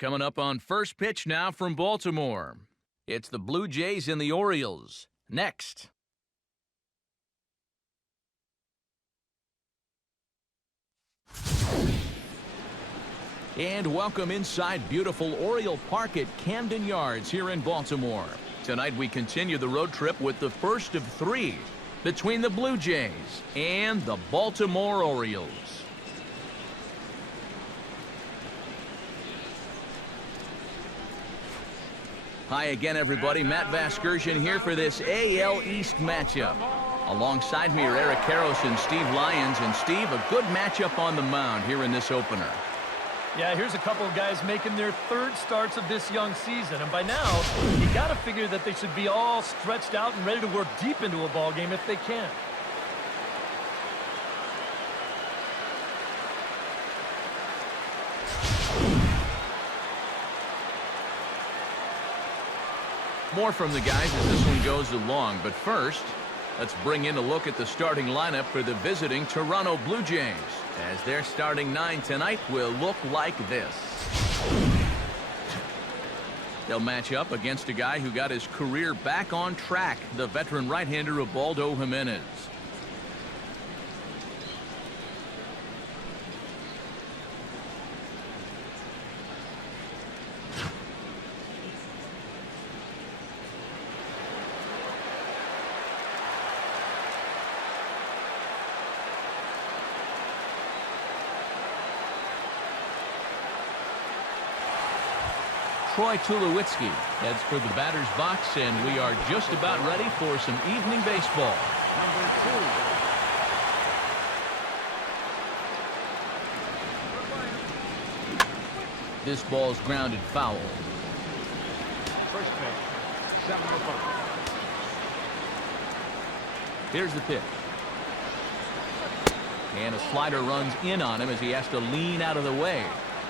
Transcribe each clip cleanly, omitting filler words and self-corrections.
Coming up on First Pitch now from Baltimore. It's the Blue Jays and the Orioles. Next. And welcome inside beautiful Oriole Park at Camden Yards here in Baltimore. Tonight we continue the road trip with the first of three between the Blue Jays and the Baltimore Orioles. Hi again, everybody. Matt Vasgersian here for this AL East matchup. Alongside me are Eric Karros and Steve Lyons. And Steve, a good matchup on the mound here in this opener. Yeah, here's a couple of guys making their third starts of this young season. And by now, you got to figure that they should be all stretched out and ready to work deep into a ball game if they can. More from the guys as this one goes along. But first, let's bring in a look at the starting lineup for the visiting Toronto Blue Jays, as their starting nine tonight will look like this. They'll match up against a guy who got his career back on track, the veteran right-hander Ubaldo Jimenez. Troy Tulowitzki heads for the batter's box, and we are just about ready for some evening baseball. Number 2. This ball's grounded foul. First pitch, 7-0. Here's the pitch. And a slider runs in on him as he has to lean out of the way.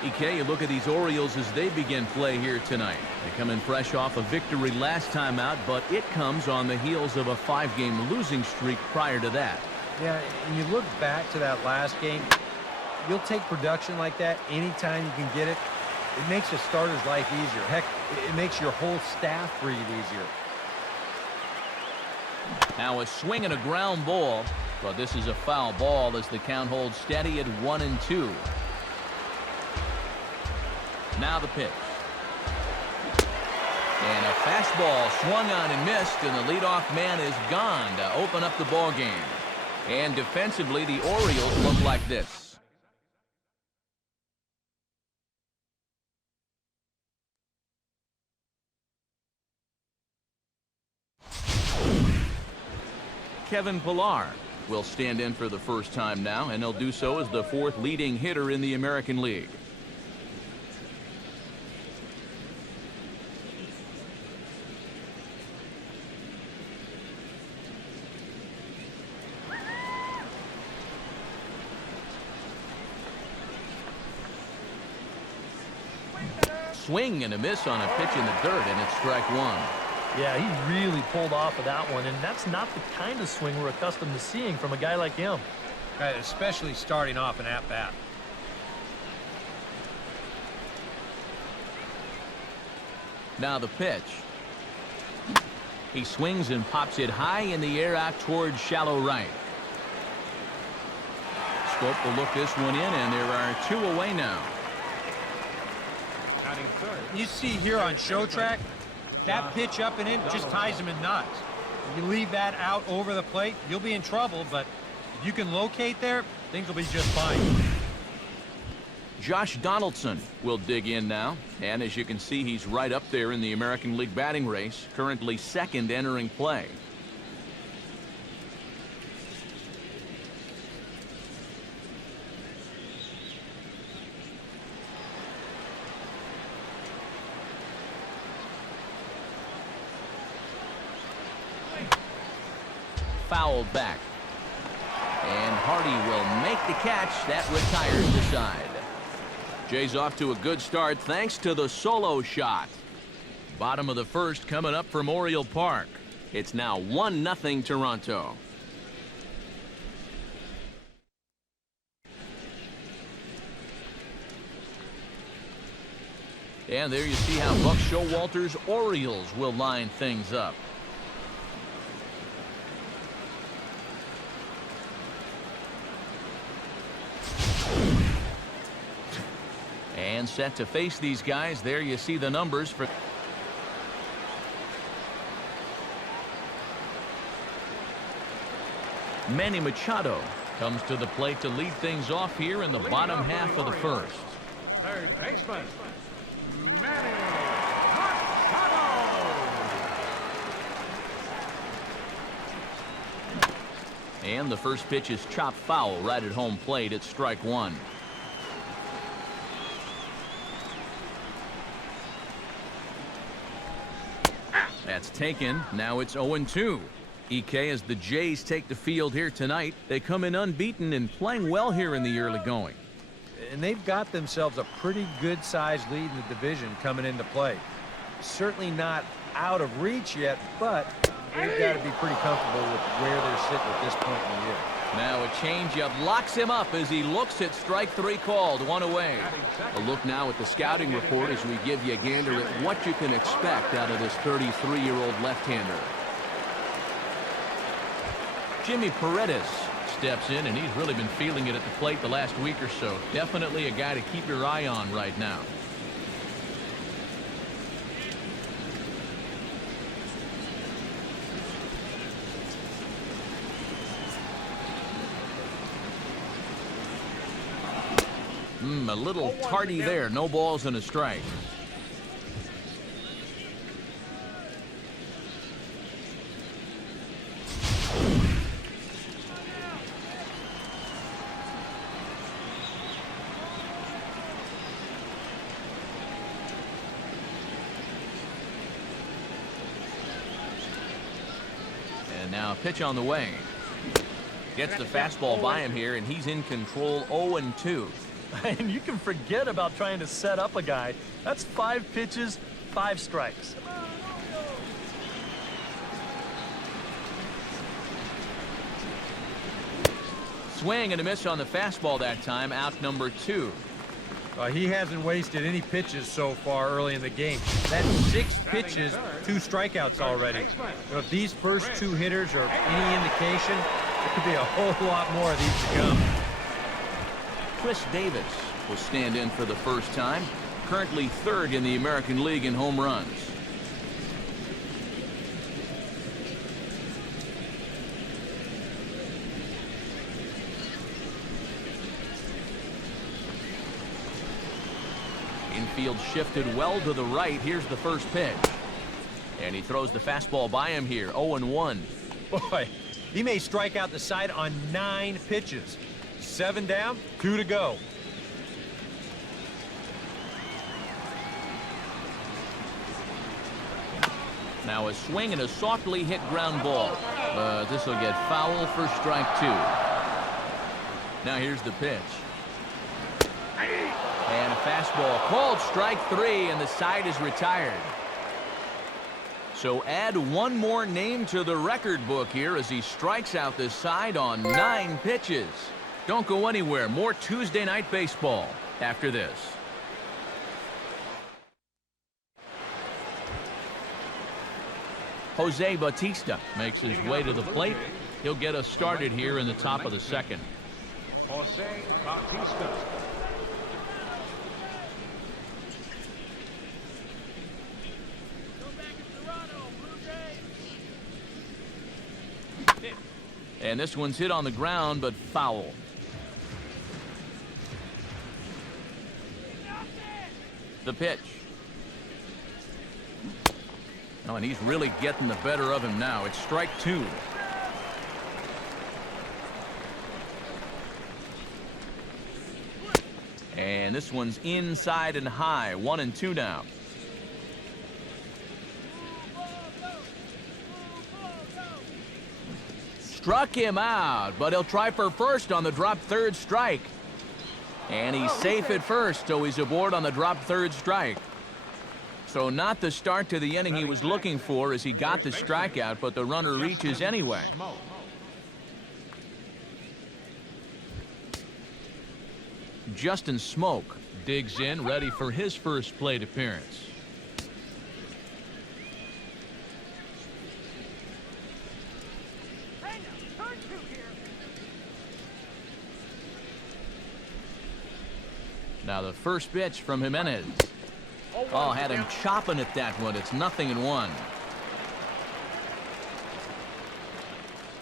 EK, you look at these Orioles as they begin play here tonight. They come in fresh off a victory last time out, but it comes on the heels of a 5-game losing streak prior to that. Yeah, and you look back to that last game, you'll take production like that anytime you can get it. It makes a starter's life easier. Heck, it makes your whole staff breathe easier. Now a swing and a ground ball, but this is a foul ball as the count holds steady at 1-2. Now the pitch. And a fastball swung on and missed, and the leadoff man is gone to open up the ball game. And defensively, the Orioles look like this. Kevin Pillar will stand in for the first time now, and he'll do so as the fourth leading hitter in the American League. Swing and a miss on a pitch in the dirt, and it's strike one. Yeah, he really pulled off of that one, and that's not the kind of swing we're accustomed to seeing from a guy like him. Right, especially starting off an at-bat. Now the pitch. He swings and pops it high in the air out towards shallow right. Scope will look this one in, and there are 2 away now. You see here on show track, that pitch up and in just ties him in knots. You leave that out over the plate, you'll be in trouble, but if you can locate there, things will be just fine. Josh Donaldson will dig in now, and as you can see, he's right up there in the American League batting race, currently second entering play. Fouled back. And Hardy will make the catch. That retires the side. Jays off to a good start thanks to the solo shot. Bottom of the first coming up from Oriole Park. It's now 1-0 Toronto. And there you see how Buck Showalter's Orioles will line things up. And set to face these guys. There you see the numbers for Manny Machado comes to the plate to lead things off here in the bottom half of the first. Third baseman, Manny Machado. And the first pitch is chopped foul right at home plate. It's strike one. That's taken. Now it's 0-2. EK, as the Jays take the field here tonight, they come in unbeaten and playing well here in the early going. And they've got themselves a pretty good-sized lead in the division coming into play. Certainly not out of reach yet, but they've got to be pretty comfortable with where they're sitting at this point in the year. Now a changeup locks him up as he looks at strike three called, one away. A look now at the scouting report as we give you a gander at what you can expect out of this 33-year-old left-hander. Jimmy Paredes steps in, and he's really been feeling it at the plate the last week or so. Definitely a guy to keep your eye on right now. A little tardy there. No balls and a strike. And now a pitch on the way. Gets the fastball by him here, and he's in control. 0-2. And you can forget about trying to set up a guy. That's 5 pitches, 5 strikes. Swing and a miss on the fastball that time. Out number 2. He hasn't wasted any pitches so far early in the game. That's 6 pitches, 2 strikeouts already. If these first 2 hitters are any indication, there could be a whole lot more of these to come. Chris Davis will stand in for the first time. Currently 3rd in the American League in home runs. Infield shifted well to the right. Here's the first pitch. And he throws the fastball by him here. 0-1. Boy, he may strike out the side on 9 pitches. 7 down, 2 to go. Now a swing and a softly hit ground ball. But this will get foul for strike 2. Now here's the pitch. And a fastball called strike 3, and the side is retired. So add one more name to the record book here as he strikes out this side on 9 pitches. Don't go anywhere. More Tuesday Night Baseball after this. Jose Bautista makes his way to the plate. He'll get us started here in the top of the second. Jose Bautista. And this one's hit on the ground, but foul. The pitch. Oh, and he's really getting the better of him now. It's strike 2. And this one's inside and high. 1-2 now. Struck him out, but he'll try for first on the drop 3rd strike. And he's safe at first, so he's aboard on the drop 3rd strike. So not the start to the inning he was looking for as he got the strikeout, but the runner reaches anyway. Justin Smoke Digs in, ready for his first plate appearance. Now the first pitch from Jimenez. Oh, had him chopping at that one. It's 0-1.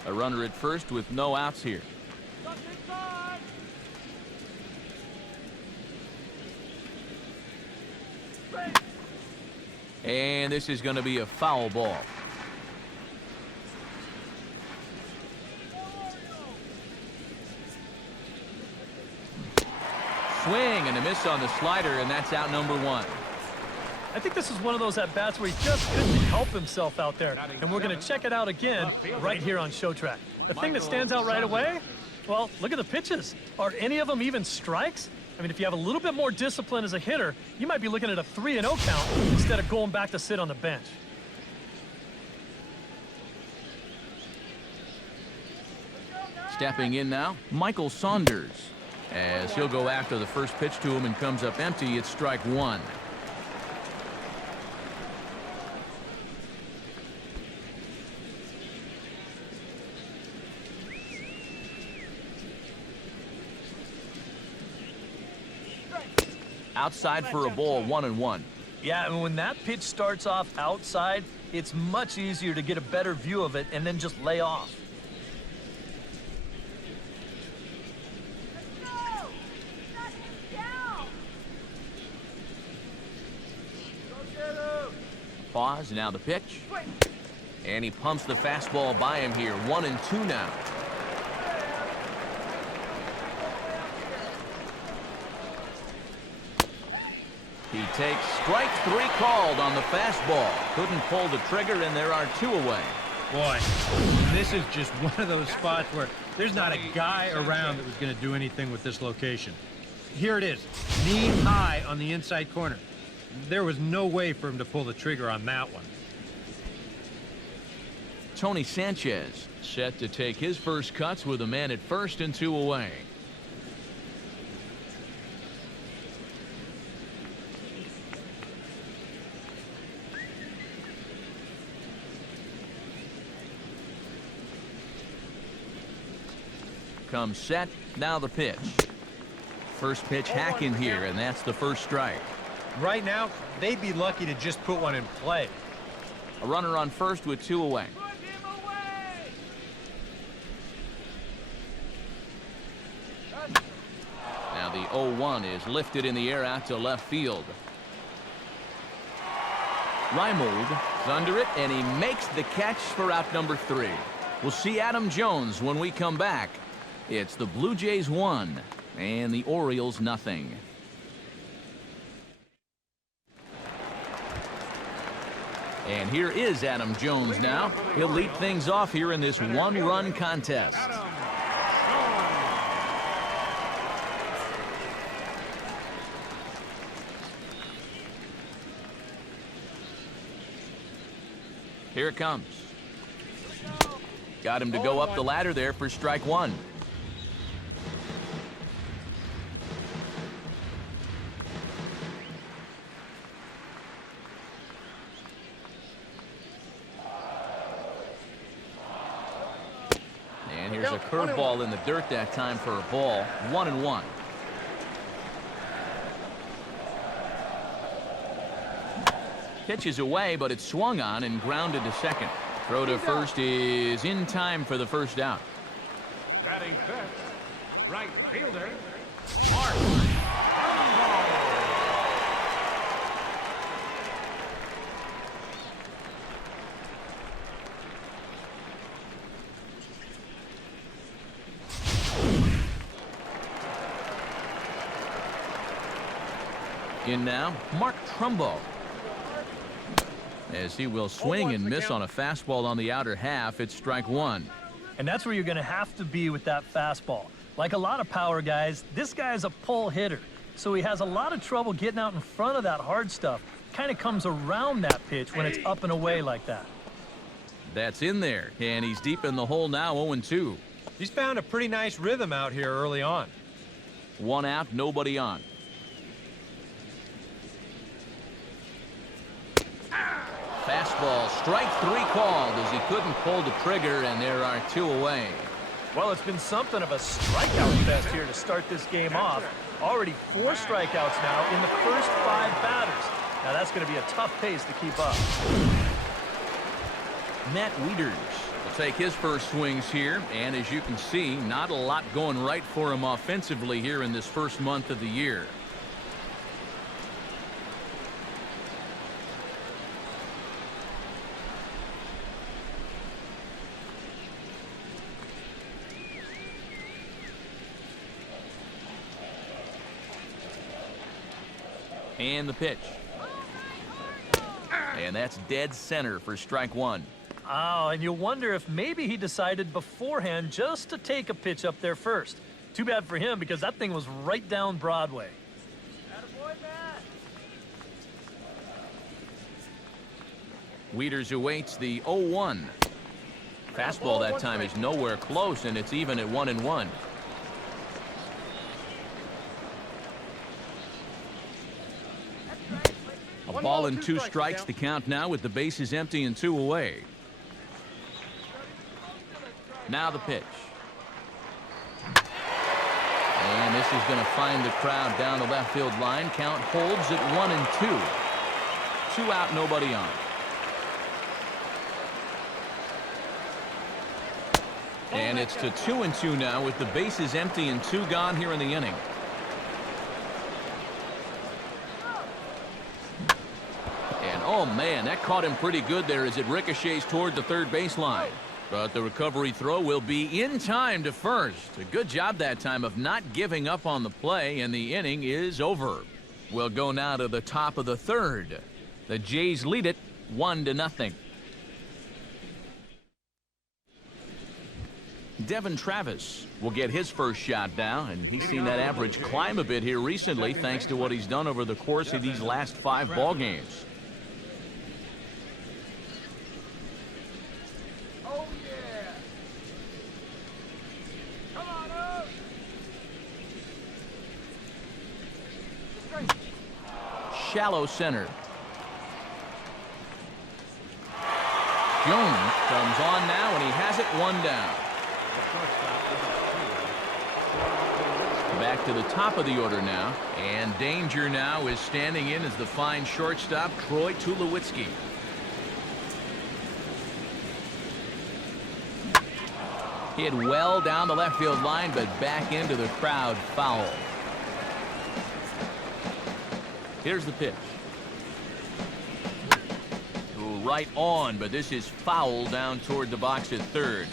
A runner at first with no outs here. And this is going to be a foul ball. Swing and a miss on the slider, and that's out number 1. I think this is one of those at-bats where he just couldn't help himself out there. And we're going to check it out again right here on Showtrack. The thing that stands out right away, well, look at the pitches. Are any of them even strikes? I mean, if you have a little bit more discipline as a hitter, you might be looking at a 3-0 count instead of going back to sit on the bench. Stepping in now, Michael Saunders. As he'll go after the first pitch to him and comes up empty, it's strike 1. Outside for a ball, 1-1. Yeah, and when that pitch starts off outside, it's much easier to get a better view of it and then just lay off. Pause, now the pitch. And he pumps the fastball by him here. 1-2 now. He takes strike 3 called on the fastball. Couldn't pull the trigger, and there are 2 away. Boy, this is just one of those spots where there's not a guy around that was going to do anything with this location. Here it is, knee high on the inside corner. There was no way for him to pull the trigger on that one. Tony Sanchez set to take his first cuts with a man at first and 2 away. Comes set, now the pitch. First pitch hack in here, and that's the first strike. Right now, they'd be lucky to just put one in play. A runner on first with 2 away. Now the 0-1 is lifted in the air out to left field. Reimold is under it, and he makes the catch for out number 3. We'll see Adam Jones when we come back. It's the Blue Jays 1 and the Orioles 0. And here is Adam Jones now. He'll lead things off here in this 1-run contest. Here it comes. Got him to go up the ladder there for strike 1. And here's a curveball in the dirt that time for a ball. 1-1. Pitch is away, but it's swung on and grounded to second. Throw to first is in time for the first out. Batting fifth, right fielder, Mark. In now, Mark Trumbo. As he will swing and miss on a fastball on the outer half, it's strike 1. And that's where you're going to have to be with that fastball. Like a lot of power guys, this guy is a pull hitter. So he has a lot of trouble getting out in front of that hard stuff. Kind of comes around that pitch when it's up and away like that. That's in there, and he's deep in the hole now, 0-2. He's found a pretty nice rhythm out here early on. 1 out, nobody on. fastball. Strike 3 called as he couldn't pull the trigger, and there are 2 away. Well, it's been something of a strikeout fest here to start this game off. Already 4 strikeouts now in the first 5 batters. Now that's going to be a tough pace to keep up. Matt Wieters will take his first swings here, and as you can see, not a lot going right for him offensively here in this first month of the year. And the pitch. And that's dead center for strike 1. Oh, and you wonder if maybe he decided beforehand just to take a pitch up there first. Too bad for him because that thing was right down Broadway. Wieters awaits the 0-1. Fastball that time is nowhere close, and it's even at 1-1. A ball and 2 strikes to count now with the bases empty and 2 away. Now the pitch. And this is going to find the crowd down the left field line. Count holds at 1-2. 2 out, nobody on. And it's to 2-2 now with the bases empty and 2 gone here in the inning. Oh, man, that caught him pretty good there as it ricochets toward the third baseline. But the recovery throw will be in time to first. A good job that time of not giving up on the play, and the inning is over. We'll go now to the top of the third. The Jays lead it 1-0. Devin Travis will get his first shot now, and he's seen that average climb a bit here recently thanks to what he's done over the course of these last 5 ball games. Shallow center. Jones comes on now, and he has it 1 down. Back to the top of the order now, and danger now is standing in as the fine shortstop Troy Tulowitzki. Hit well down the left field line, but back into the crowd, foul. Here's the pitch. Right on, but this is foul down toward the box at third.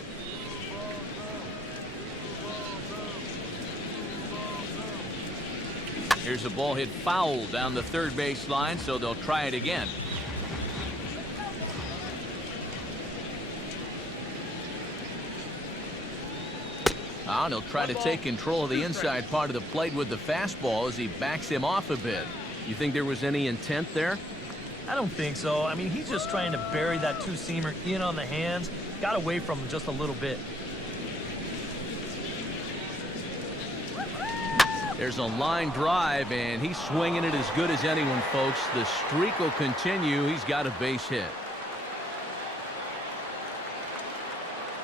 Here's a ball hit foul down the third base line, so they'll try it again. And he'll try to take control of the inside part of the plate with the fastball as he backs him off a bit. You think there was any intent there? I don't think so. I mean, he's just trying to bury that 2-seamer in on the hands. Got away from him just a little bit. There's a line drive, and he's swinging it as good as anyone, folks. The streak will continue. He's got a base hit.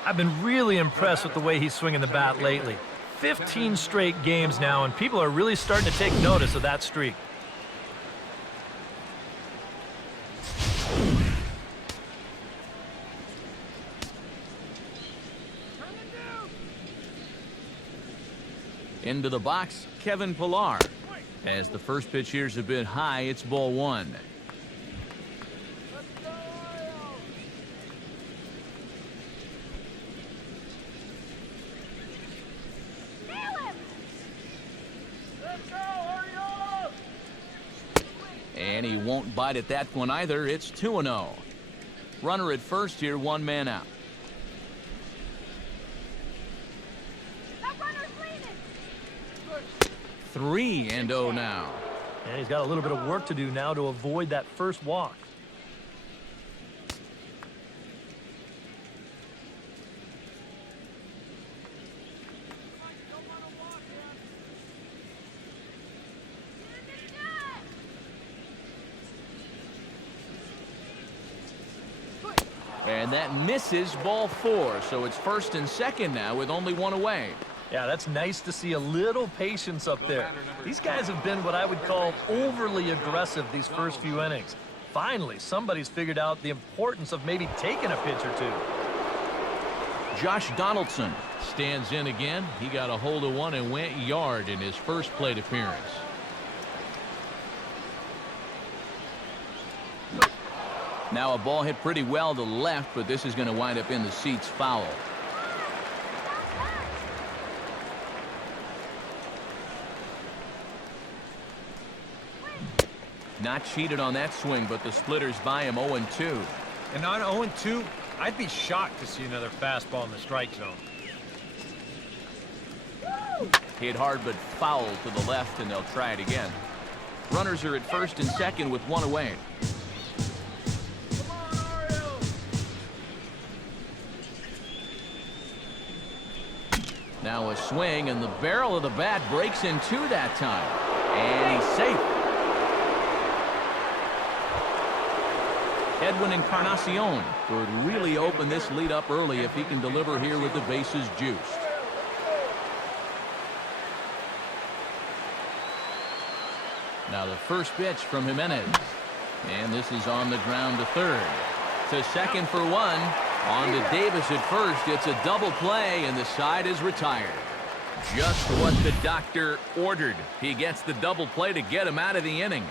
I've been really impressed with the way he's swinging the bat lately. 15 straight games now, and people are really starting to take notice of that streak. Into the box, Kevin Pillar. As the first pitch here's a bit high, it's ball 1. And he won't bite at that one either. It's 2-0. Runner at first here, 1 man out. 3-0 now. And he's got a little bit of work to do now to avoid that first walk. And that misses ball 4, so it's first and second now with only one away. Yeah, that's nice to see a little patience up there. These guys have been what I would call overly aggressive these first few innings. Finally, somebody's figured out the importance of maybe taking a pitch or two. Josh Donaldson stands in again. He got a hold of one and went yard in his first plate appearance. Now a ball hit pretty well to left, but this is going to wind up in the seats foul. Not cheated on that swing, but the splitters by him 0-2. And on 0-2, I'd be shocked to see another fastball in the strike zone. Hit hard but foul to the left, and they'll try it again. Runners are at first and second with one away. Now a swing, and the barrel of the bat breaks in two that time. And he's safe. Edwin Encarnacion could really open this lead up early if he can deliver here with the bases juiced. Now the first pitch from Jimenez. And this is on the ground to third. To second for one. On to Davis at first. It's a double play, and the side is retired. Just what the doctor ordered. He gets the double play to get him out of the inning.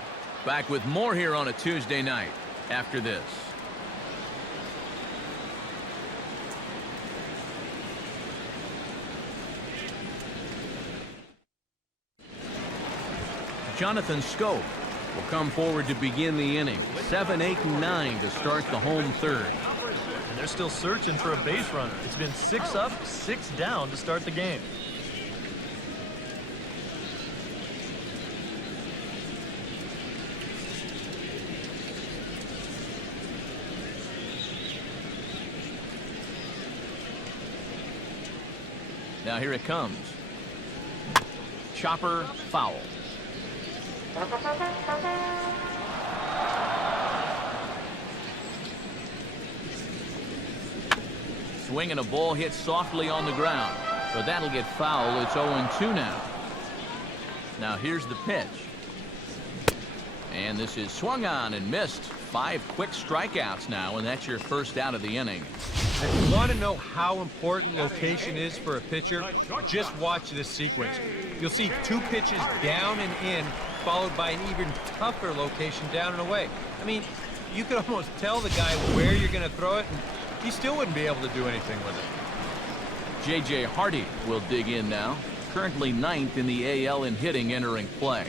Back with more here on a Tuesday night after this. Jonathan Scope will come forward to begin the inning. 7, 8, and 9 to start the home third. And they're still searching for a base runner. It's been 6 up, 6 down to start the game. Now here it comes. Chopper foul. Swing and a ball hit softly on the ground, but that'll get foul. It's 0-2 now. Now here's the pitch. And this is swung on and missed. 5 quick strikeouts now, and that's your first out of the inning. If you want to know how important location is for a pitcher, just watch this sequence. You'll see 2 pitches down and in, followed by an even tougher location down and away. I mean, you could almost tell the guy where you're going to throw it, and he still wouldn't be able to do anything with it. J.J. Hardy will dig in now. Currently 9th in the AL in hitting entering play.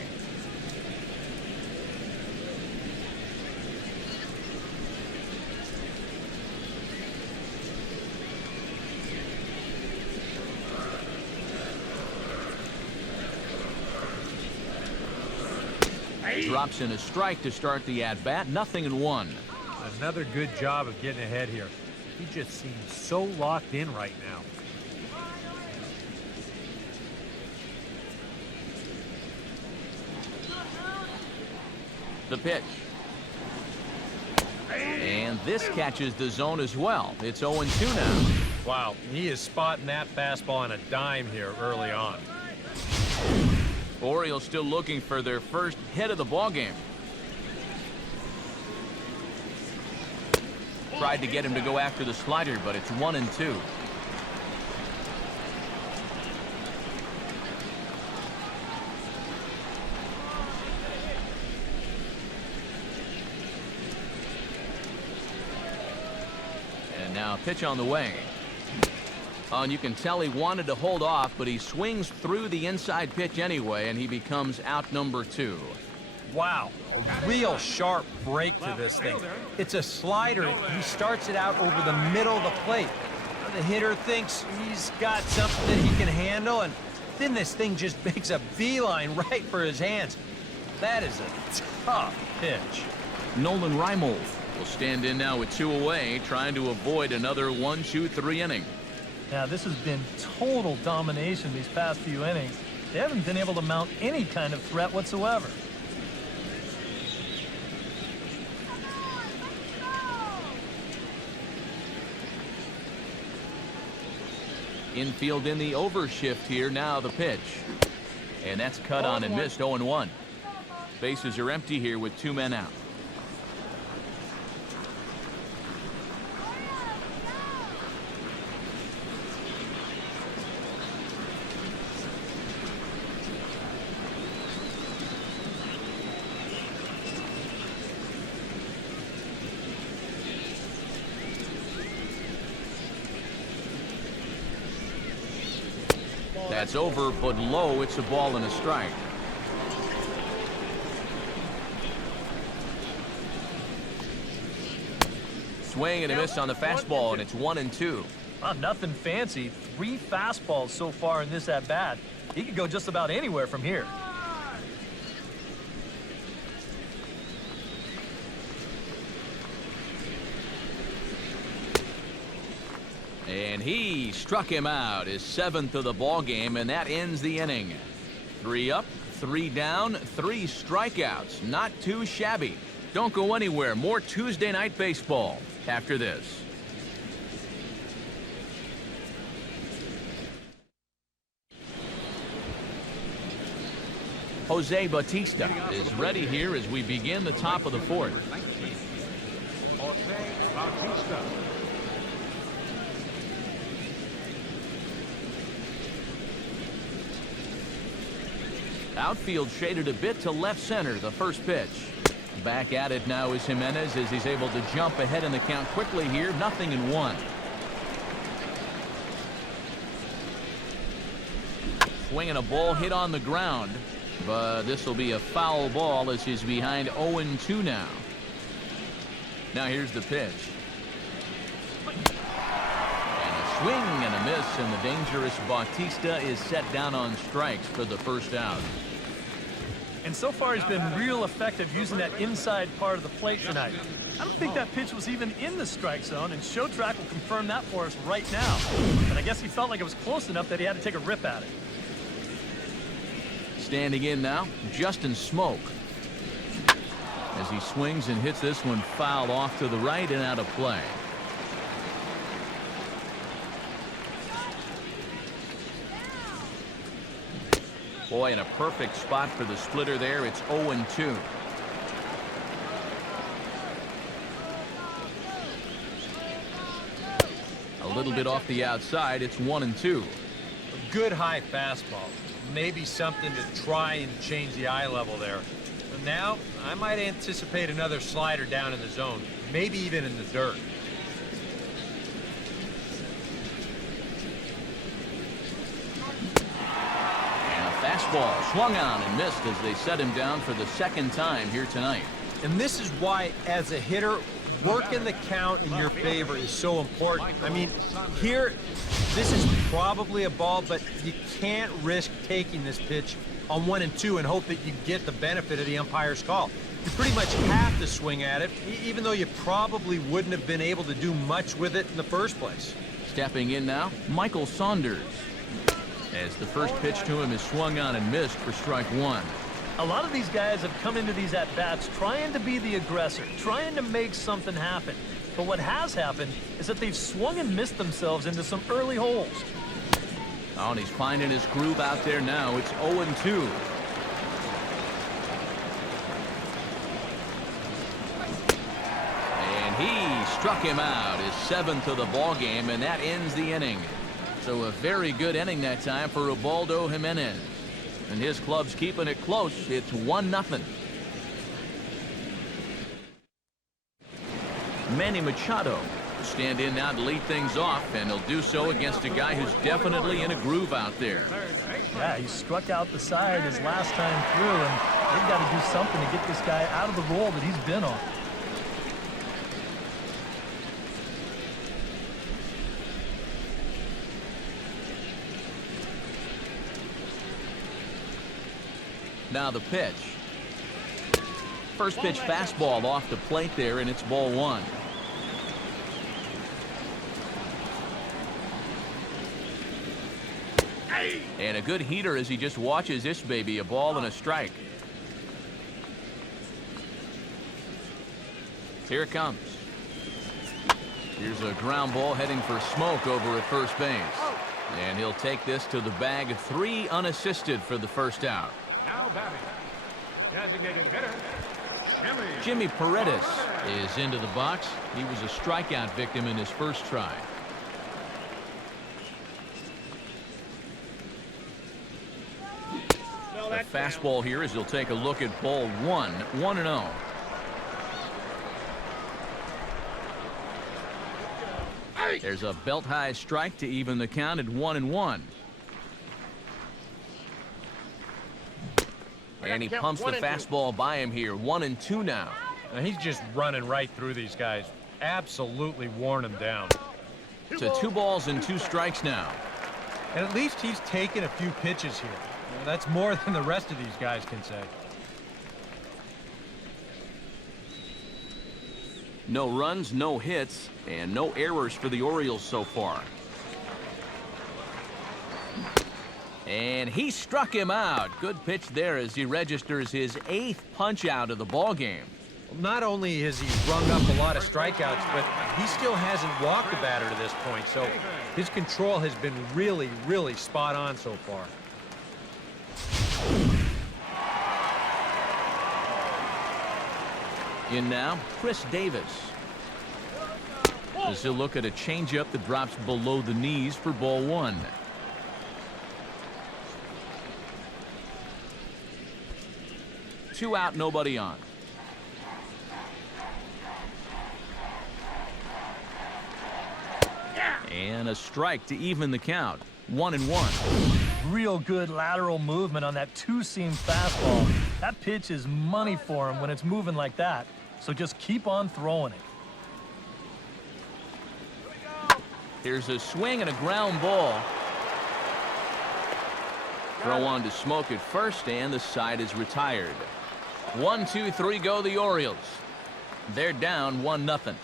Drops in a strike to start the at-bat. 0-1. Another good job of getting ahead here. He just seems so locked in right now. The pitch. And this catches the zone as well. It's 0-2 now. Wow, he is spotting that fastball on a dime here early on. Orioles still looking for their first hit of the ballgame. Tried to get him to go after the slider, but it's 1-2. And now pitch on the way. And you can tell he wanted to hold off, but he swings through the inside pitch anyway, and he becomes out number 2. Wow, a real sharp break to this thing. It's a slider. He starts it out over the middle of the plate. The hitter thinks he's got something that he can handle, and then this thing just makes a beeline right for his hands. That is a tough pitch. Nolan Reimold will stand in now with 2 away, trying to avoid another 1-2-3 inning. Now, this has been total domination these past few innings. They haven't been able to mount any kind of threat whatsoever. Infield in the overshift here. Now the pitch. And that's cut on and missed. 0-1. Bases are empty here with 2 men out. That's over, but low. It's a ball and a strike. Swing and a miss on the fastball, and it's 1-2. Nothing fancy. 3 fastballs so far in this at-bat. He could go just about anywhere from here. And he struck him out, his 7th of the ball game, and that ends the inning. 3 up, 3 down, 3 strikeouts. Not too shabby. Don't go anywhere. More Tuesday Night Baseball after this. Jose Bautista is ready here as we begin the top of the 4th. Jose Bautista. Outfield shaded a bit to left center, the first pitch. Back at it now is Jimenez as he's able to jump ahead in the count quickly here. 0-1. Swinging a ball hit on the ground, but this will be a foul ball as he's behind 0-2 now. Now here's the pitch. And a swing and a miss, and the dangerous Bautista is set down on strikes for the first out. And so far, he's been real effective using that inside part of the plate tonight. I don't think that pitch was even in the strike zone, and Showtrack will confirm that for us right now. But I guess he felt like it was close enough that he had to take a rip at it. Standing in now, Justin Smoak. As he swings and hits this one foul off to the right and out of play. Boy, in a perfect spot for the splitter there. It's 0-2. A little bit off the outside. It's 1-2. A good high fastball. Maybe something to try and change the eye level there. But now, I might anticipate another slider down in the zone. Maybe even in the dirt. Fastball swung on and missed as they set him down for the 2nd time here tonight. And this is why, as a hitter, working the count in your favor is so important. I mean, here, this is probably a ball, but you can't risk taking this pitch on 1-2 and hope that you get the benefit of the umpire's call. You pretty much have to swing at it, even though you probably wouldn't have been able to do much with it in the first place. Stepping in now, Michael Saunders. As the first pitch to him is swung on and missed for strike 1. A lot of these guys have come into these at-bats trying to be the aggressor, trying to make something happen. But what has happened is that they've swung and missed themselves into some early holes. Oh, and he's finding his groove out there now. It's 0-2. And he struck him out, his 7th of the ball game, and that ends the inning. So a very good inning that time for Ubaldo Jimenez. And his club's keeping it close. It's 1-0. Manny Machado will stand in now to lead things off, and he'll do so against a guy who's definitely in a groove out there. Yeah, he struck out the side his last time through, and they've got to do something to get this guy out of the role that he's been on. Now the pitch. First pitch fastball off the plate there, and it's ball 1. And a good heater as he just watches this baby, a ball and a strike. Here it comes. Here's a ground ball heading for Smoak over at first base. And he'll take this to the bag, 3 unassisted for the first out. Now batting. Designated hitter, Jimmy Paredes is into the box. He was a strikeout victim in his first try. A fastball here as he'll take a look at ball 1, 1-0. There's a belt-high strike to even the count at 1-1. And he pumps the fastball by him here. 1-2 now. And he's just running right through these guys. Absolutely worn them down. To 2 balls and 2 strikes now. And at least he's taken a few pitches here. That's more than the rest of these guys can say. No runs, no hits, and no errors for the Orioles so far. And he struck him out. Good pitch there as he registers his 8th punch out of the ball game. Not only has he rung up a lot of strikeouts, but he still hasn't walked a batter to this point. So his control has been really, really spot on so far. In now, Chris Davis. As he'll look at a changeup that drops below the knees for ball 1. Two out, nobody on. And a strike to even the count. 1-1. Real good lateral movement on that 2-seam fastball. That pitch is money for him when it's moving like that. So just keep on throwing it. Here's a swing and a ground ball. Throw on to Smoke at first, and the side is retired. 1, 2, 3 go the Orioles. They're down 1-0.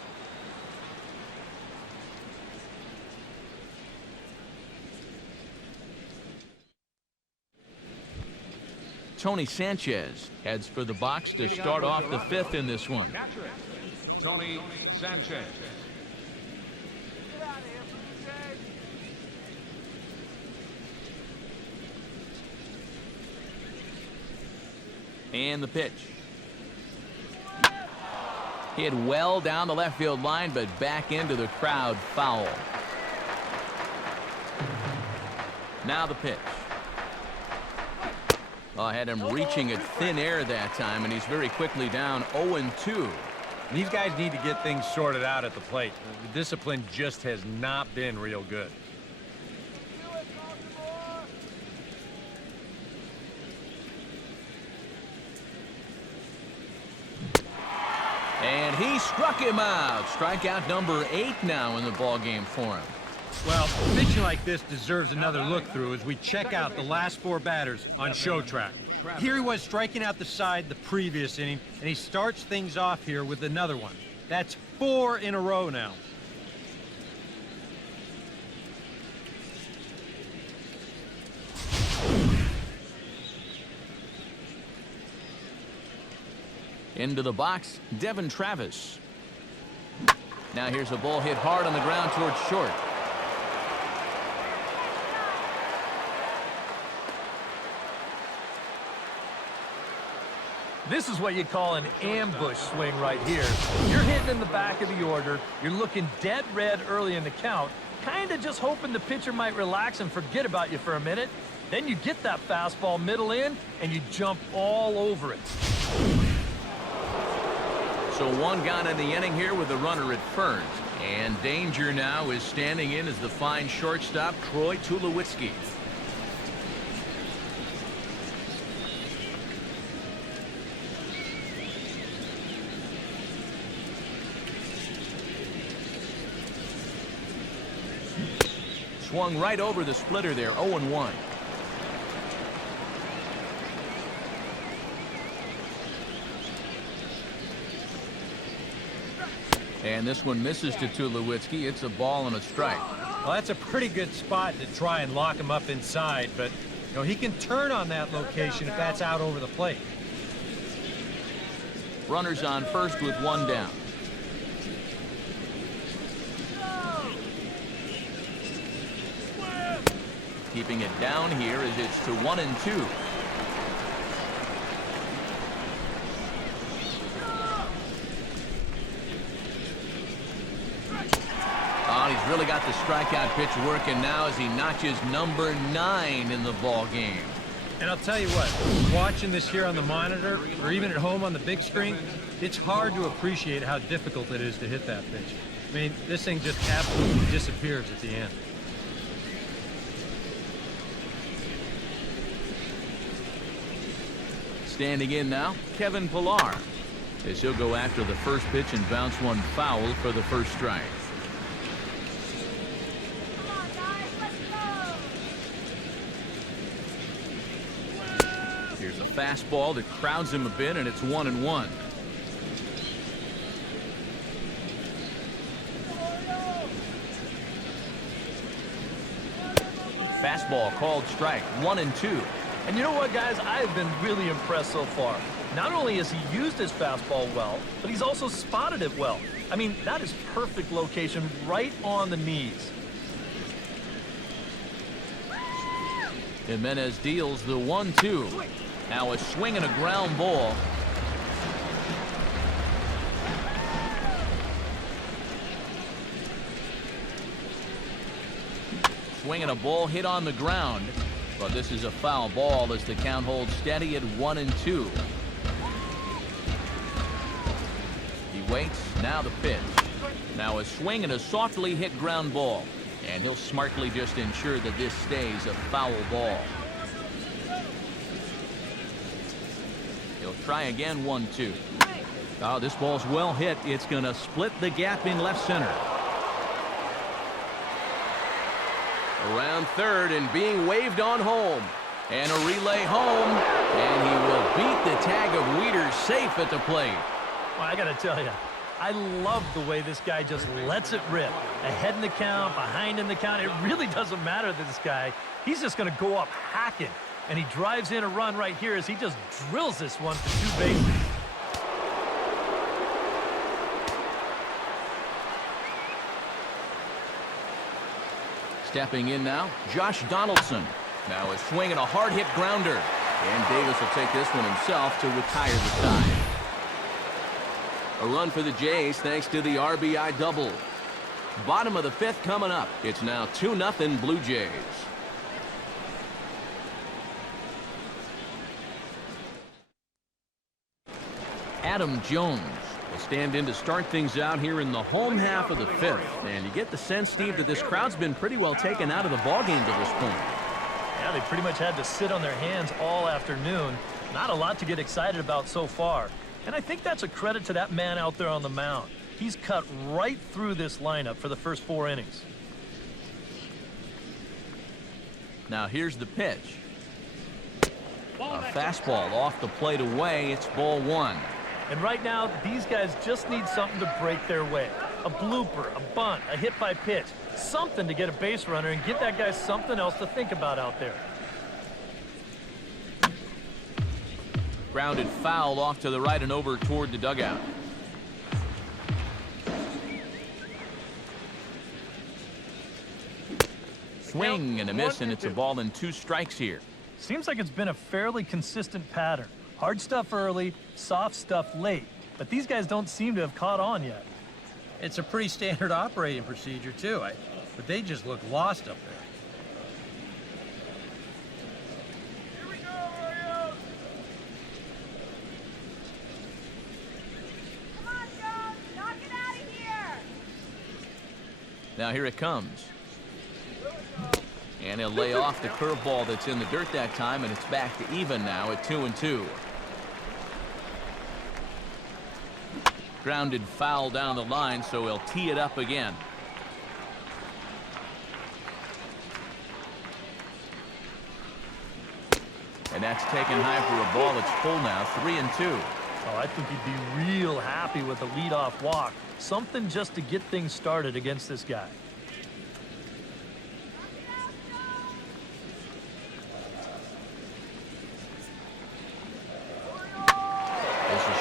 Tony Sanchez heads for the box to start off the 5th in this one. Tony Sanchez. And the pitch. Hit well down the left field line, but back into the crowd, foul. Now the pitch. I had him reaching at thin air that time, and he's very quickly down 0-2. These guys need to get things sorted out at the plate. The discipline just has not been real good. And he struck him out. Strikeout number 8 now in the ballgame for him. Well, pitching like this deserves another look through as we check out the last 4 batters on Show Track. Here he was striking out the side the previous inning, and he starts things off here with another one. That's 4 in a row now. Into the box, Devin Travis. Now here's a ball hit hard on the ground towards short. This is what you call an ambush swing right here. You're hitting in the back of the order. You're looking dead red early in the count, kind of just hoping the pitcher might relax and forget about you for a minute. Then you get that fastball middle in, and you jump all over it. So 1 gone in the inning here with a runner at first. And danger now is standing in as the fine shortstop, Troy Tulowitzki. Swung right over the splitter there, 0-1. And this one misses to Tulowitzki. It's a ball and a strike. Well, that's a pretty good spot to try and lock him up inside, but you know, he can turn on that location if that's out over the plate. Runners on first with 1 down. keeping it down here as it's to 1-2. Oh, he's really got the strikeout pitch working now as he notches number 9 in the ball game. And I'll tell you what, watching this here on the monitor, or even at home on the big screen, it's hard to appreciate how difficult it is to hit that pitch. I mean, this thing just absolutely disappears at the end. Standing in now, Kevin Pillar, as he'll go after the first pitch and bounce one foul for the first strike. Here's a fastball that crowds him a bit, and it's 1-1. Fastball called strike, 1-2. And you know what, guys? I have been really impressed so far. Not only has he used his fastball well, but he's also spotted it well. I mean, that is perfect location right on the knees. Jimenez deals the 1-2. Now a swing and a ground ball. Swing and a ball hit on the ground. But this is a foul ball as the count holds steady at 1-2. He waits. Now the pitch. Now a swing and a softly hit ground ball. And he'll smartly just ensure that this stays a foul ball. He'll try again, 1-2. Oh, this ball's well hit. It's going to split the gap in left center. Around third and being waved on home. And a relay home. And he will beat the tag of Wieters safe at the plate. Well, I got to tell you, I love the way this guy just lets it rip. Ahead in the count, behind in the count. It really doesn't matter to this guy. He's just going to go up hacking. And he drives in a run right here as he just drills this one for 2 bases. Stepping in now, Josh Donaldson. Now a swing and a hard hit grounder. And Davis will take this one himself to retire the tie. A run for the Jays thanks to the RBI double. Bottom of the 5th coming up. It's now 2-0 Blue Jays. Adam Jones will stand in to start things out here in the home half of the 5th. And you get the sense, Steve, that this crowd's been pretty well taken out of the ballgame to this point. Yeah, they pretty much had to sit on their hands all afternoon. Not a lot to get excited about so far. And I think that's a credit to that man out there on the mound. He's cut right through this lineup for the first 4 innings. Now here's the pitch. A fastball off the plate away. It's ball 1. And right now, these guys just need something to break their way. A blooper, a bunt, a hit by pitch. Something to get a base runner and give that guy something else to think about out there. Grounded foul off to the right and over toward the dugout. Swing and a miss, and it's a ball and 2 strikes here. Seems like it's been a fairly consistent pattern. Hard stuff early, soft stuff late. But these guys don't seem to have caught on yet. It's a pretty standard operating procedure, too. But they just look lost up there. Here we go, Orioles! Come on, Jones! Knock it out of here! Now here it comes. And he'll lay off the curveball that's in the dirt that time, and it's back to even now at 2-2. Grounded foul down the line, so he'll tee it up again. And that's taken high for a ball that's full now, 3-2. Oh, I think he'd be real happy with a leadoff walk. Something just to get things started against this guy.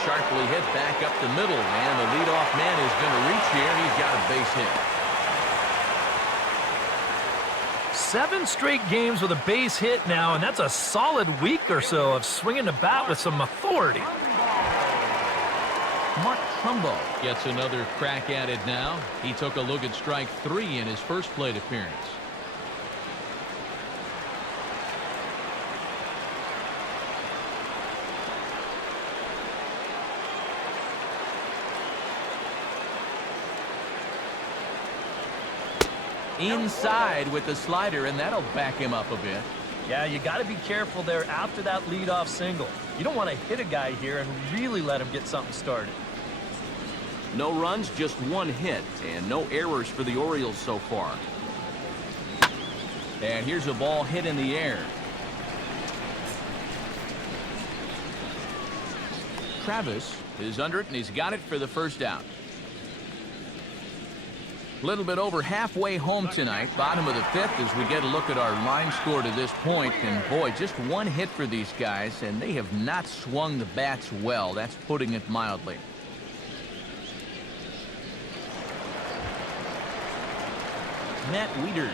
Sharply hit back up the middle, and the leadoff man is going to reach here, and he's got a base hit. 7 straight games with a base hit now, and that's a solid week or so of swinging the bat with some authority. Mark Trumbo gets another crack at it now. He took a look at strike 3 in his first plate appearance. Inside with the slider, and that'll back him up a bit. Yeah, you got to be careful there after that leadoff single. You don't want to hit a guy here and really let him get something started. No runs, just 1 hit, and no errors for the Orioles so far. And here's a ball hit in the air. Travis is under it, and he's got it for the first out. A little bit over halfway home tonight, bottom of the 5th, as we get a look at our line score to this point. And boy, just 1 hit for these guys, and they have not swung the bats well. That's putting it mildly. Matt Wieters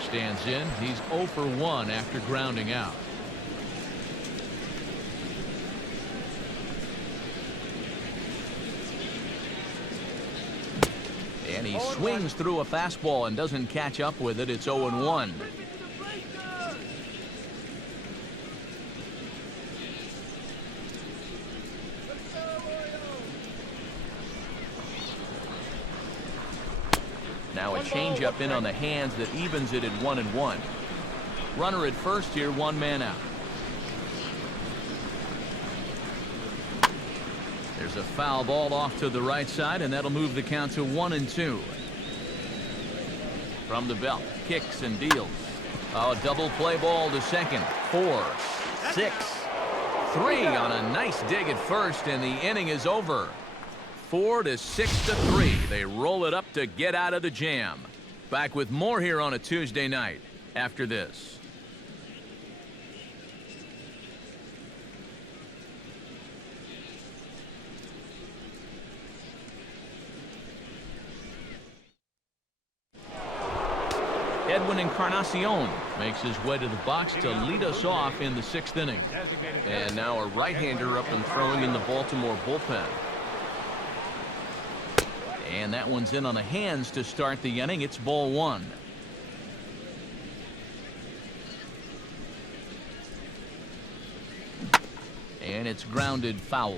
stands in. He's 0 for 1 after grounding out. And he swings through a fastball and doesn't catch up with it. It's 0-1. Now a changeup in on the hands that evens it at 1-1. Runner at first here, 1 man out. There's a foul ball off to the right side, and that'll move the count to 1-2. From the belt, kicks and deals. Oh, double play ball to second. 4, 6, 3 on a nice dig at first, and the inning is over. 4-6-3. They roll it up to get out of the jam. Back with more here on a Tuesday night after this. Edwin Encarnacion makes his way to the box to lead us off in the 6th inning. And now a right-hander up and throwing in the Baltimore bullpen. And that one's in on the hands to start the inning. It's ball 1. And it's grounded foul.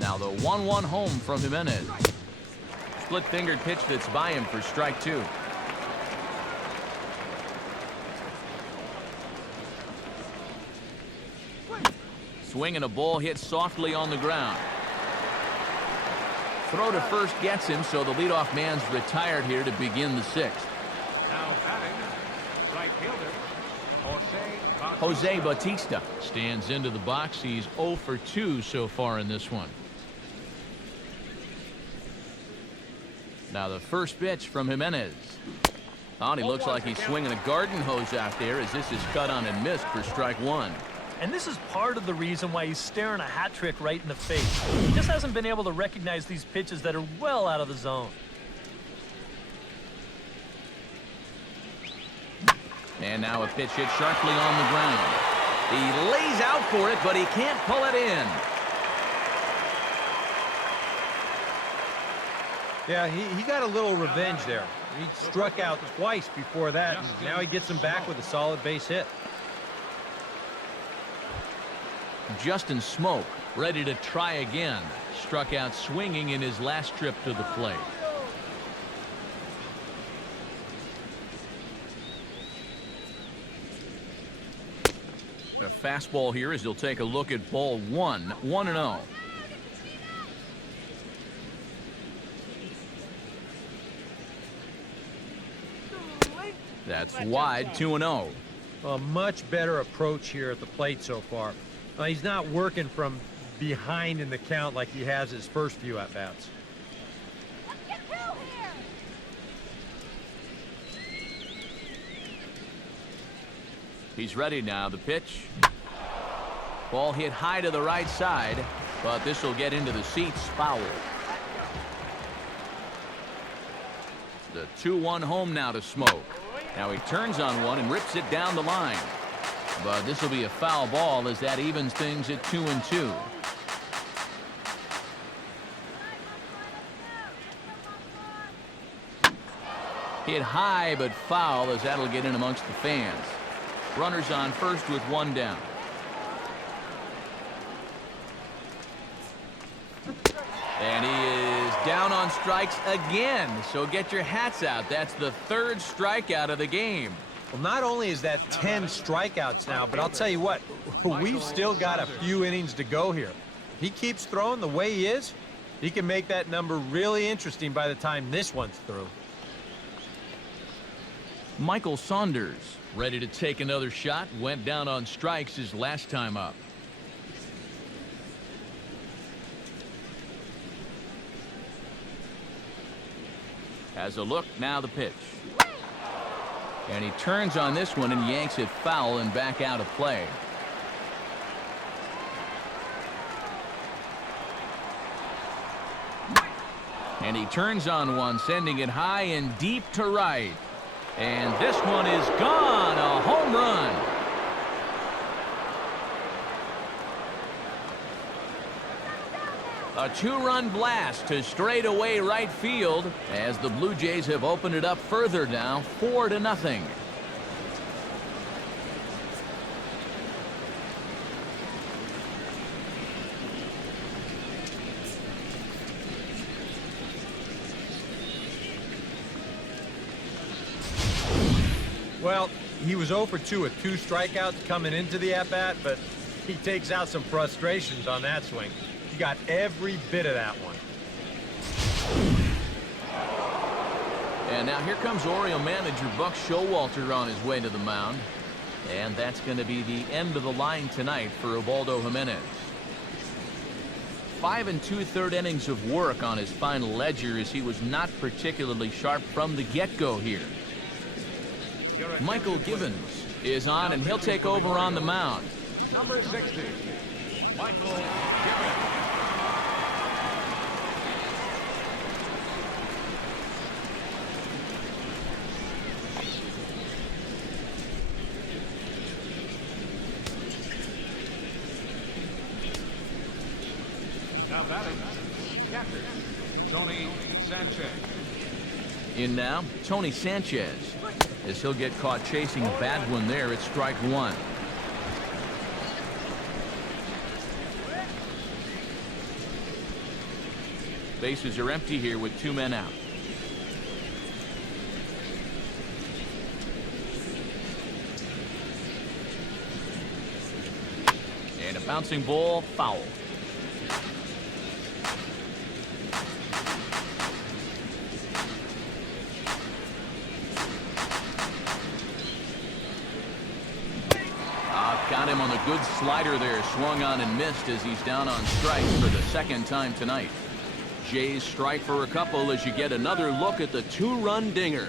Now the 1-1 home from Jimenez. Split-fingered pitch that's by him for strike 2. Swing and a ball hit softly on the ground. Throw to first gets him, so the leadoff man's retired here to begin the 6th. Now batting, right fielder, Jose Bautista stands into the box. He's 0 for 2 so far in this one. Now the first pitch from Jimenez. Oh, he looks like he's swinging a garden hose out there as this is cut on and missed for strike 1. And this is part of the reason why he's staring a hat trick right in the face. He just hasn't been able to recognize these pitches that are well out of the zone. And now a pitch hit sharply on the ground. He lays out for it, but he can't pull it in. Yeah, he got a little revenge there. He struck out twice before that, and now he gets him back with a solid base hit. Justin Smoke ready to try again. Struck out swinging in his last trip to the plate. A fastball here as he'll take a look at ball 1. 1-0. That's wide. 2-0. A much better approach here at the plate so far. He's not working from behind in the count like he has his first few at-bats. Let's get through here. He's ready now. The pitch. Ball hit high to the right side, but this will get into the seats. Foul. The 2-1 home now to Smoke. Now he turns on one and rips it down the line. But this will be a foul ball as that evens things at 2-2. Hit high but foul as that'll get in amongst the fans. Runners on first with one down. And he is down on strikes again. So get your hats out. That's the third strikeout of the game. Well, not only is that 10 strikeouts now, but I'll tell you what, we've still got a few innings to go here. If he keeps throwing the way he is, he can make that number really interesting by the time this one's through. Michael Saunders ready to take another shot. Went down on strikes his last time up. Has a look, now the pitch. And he turns on this one and yanks it foul and back out of play. And he turns on one, sending it high and deep to right. And this one is gone, a home run. A 2-run blast to straightaway right field as the Blue Jays have opened it up further now, 4-0. Well, he was 0 for 2 with 2 strikeouts coming into the at-bat, but he takes out some frustrations on that swing. He got every bit of that one. And now here comes Oriole manager Buck Showalter on his way to the mound. And that's going to be the end of the line tonight for Ubaldo Jimenez. 5 2/3 innings of work on his final ledger as he was not particularly sharp from the get-go here. Michael Givens is on, and he'll take over on the mound. Number 60, Michael Givens. Now batting, catcher, Tony Sanchez. In now, Tony Sanchez, as he'll get caught chasing a bad one there at strike one. Bases are empty here with 2 men out. And a bouncing ball, foul. Got him on the good slider there, swung on and missed as he's down on strikes for the second time tonight. Jays strike for a couple as you get another look at the 2-run dinger.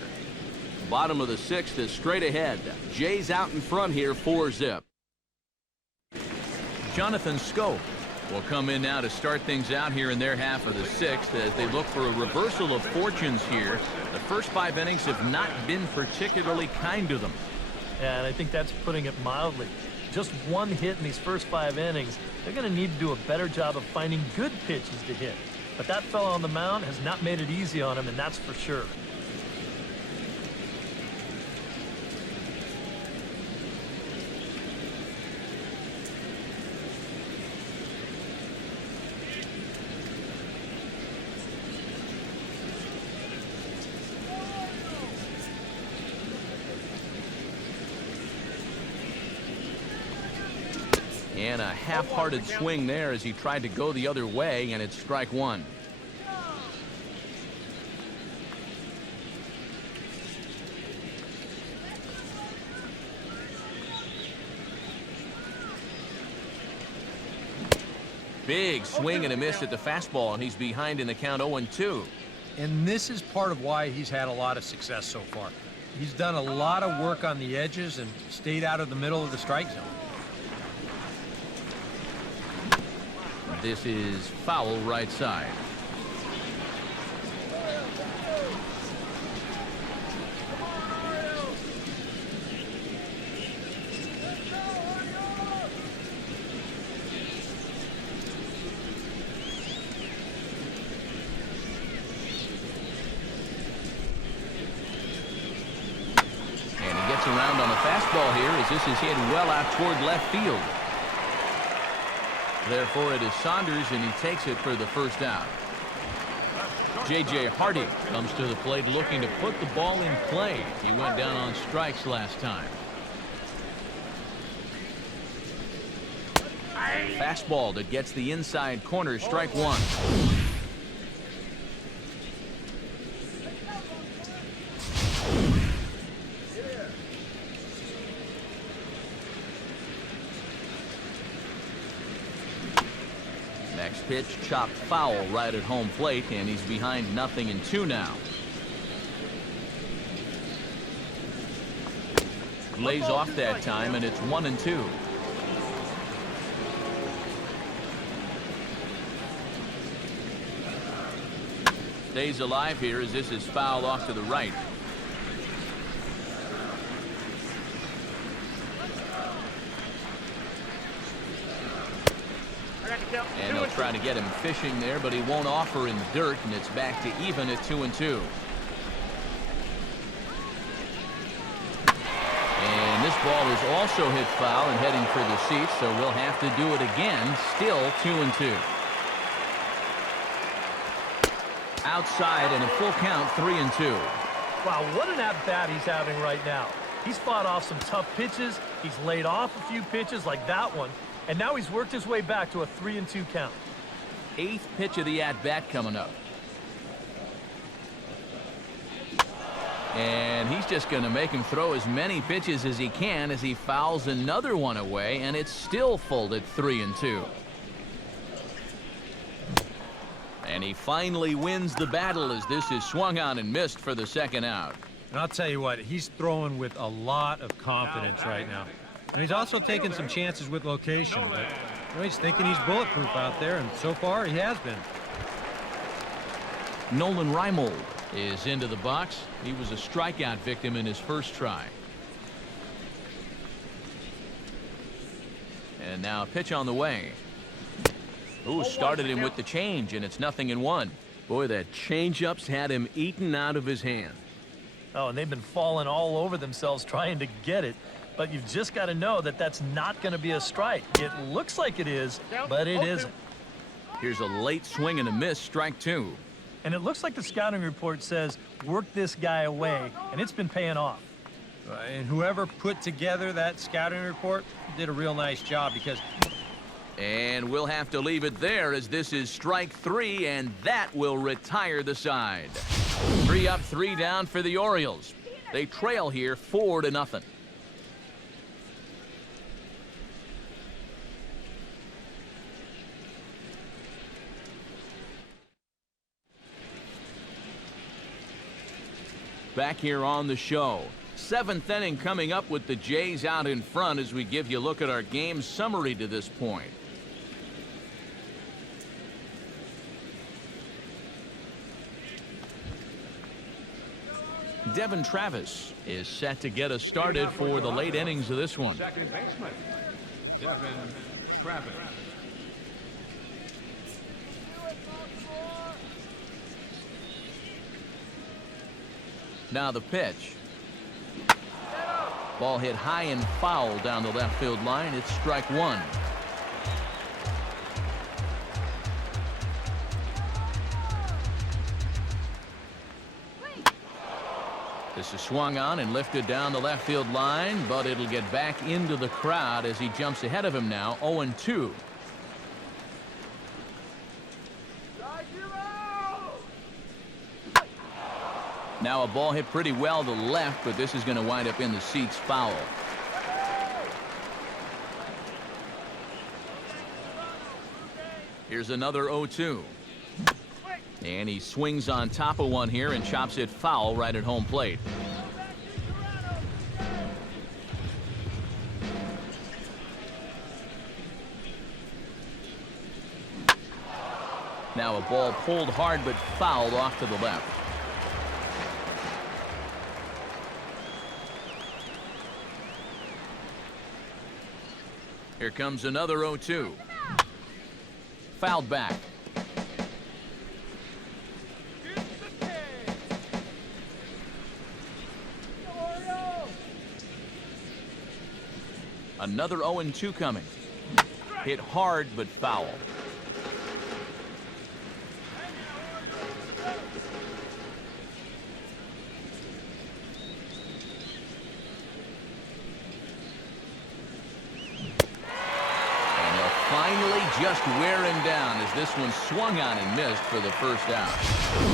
Bottom of the 6th is straight ahead. Jays out in front here, 4-zip. Jonathan Scope will come in now to start things out here in their half of the 6th as they look for a reversal of fortunes here. The first 5 innings have not been particularly kind to them. Yeah, and I think that's putting it mildly. Just 1 hit in these first 5 innings. They're going to need to do a better job of finding good pitches to hit. But that fellow on the mound has not made it easy on him, and that's for sure. And a half-hearted swing there as he tried to go the other way, and it's strike one. Big swing and a miss at the fastball, and he's behind in the count 0-2. And this is part of why he's had a lot of success so far. He's done a lot of work on the edges and stayed out of the middle of the strike zone. This is foul right side. as this is hit well out toward left field. Therefore, it is Saunders, and he takes it for the first out. J.J. Hardy comes to the plate looking to put the ball in play. He went down on strikes last time. Fastball that gets the inside corner, strike one. Next pitch, chopped foul right at home plate, and he's behind 0-2 now. Lays off that time, and it's 1-2. Stays alive here as this is fouled off to the right. And they'll try to get him fishing there, but he won't offer in the dirt, and it's back to even at 2-2. And this ball is also hit foul and heading for the seats, so we'll have to do it again. Still 2-2. Outside and a full count, 3-2. Wow, what an at-bat he's having right now. He's fought off some tough pitches. He's laid off a few pitches like that one. And now he's worked his way back to a 3-2 count. 8th pitch of the at-bat coming up. And he's just going to make him throw as many pitches as he can as he fouls another one away, and it's still folded 3-2. And he finally wins the battle as this is swung on and missed for the second out. And I'll tell you what, he's throwing with a lot of confidence right now. And he's also taking some chances with location. But he's thinking he's bulletproof out there, and so far he has been. Nolan Reimold is into the box. He was a strikeout victim in his first try. And now a pitch on the way. Ooh, started him with the change, and it's 0-1. Boy, that changeup's had him eaten out of his hand. Oh, and they've been falling all over themselves trying to get it. But you've just got to know that that's not going to be a strike. It looks like it is, but it isn't. Here's a late swing and a miss, strike two. And it looks like the scouting report says, work this guy away, and it's been paying off. And whoever put together that scouting report did a real nice job because... And we'll have to leave it there as this is strike three, and that will retire the side. 3 up, 3 down for the Orioles. They trail here 4-0. Back here on the show. 7th inning coming up with the Jays out in front as we give you a look at our game summary to this point. Devin Travis is set to get us started for the late innings of this one. Second baseman, Devin Travis. Now the pitch. Ball hit high and foul down the left field line. It's strike one. This is swung on and lifted down the left field line, but it'll get back into the crowd as he jumps ahead of him now, 0-2. Now a ball hit pretty well to left, but this is going to wind up in the seats foul. Here's another 0-2. And he swings on top of one here and chops it foul right at home plate. Now a ball pulled hard but fouled off to the left. Here comes another 0-2. Fouled back. Another 0-2 coming. Hit hard but foul. Finally just wear him down as this one swung on and missed for the first out.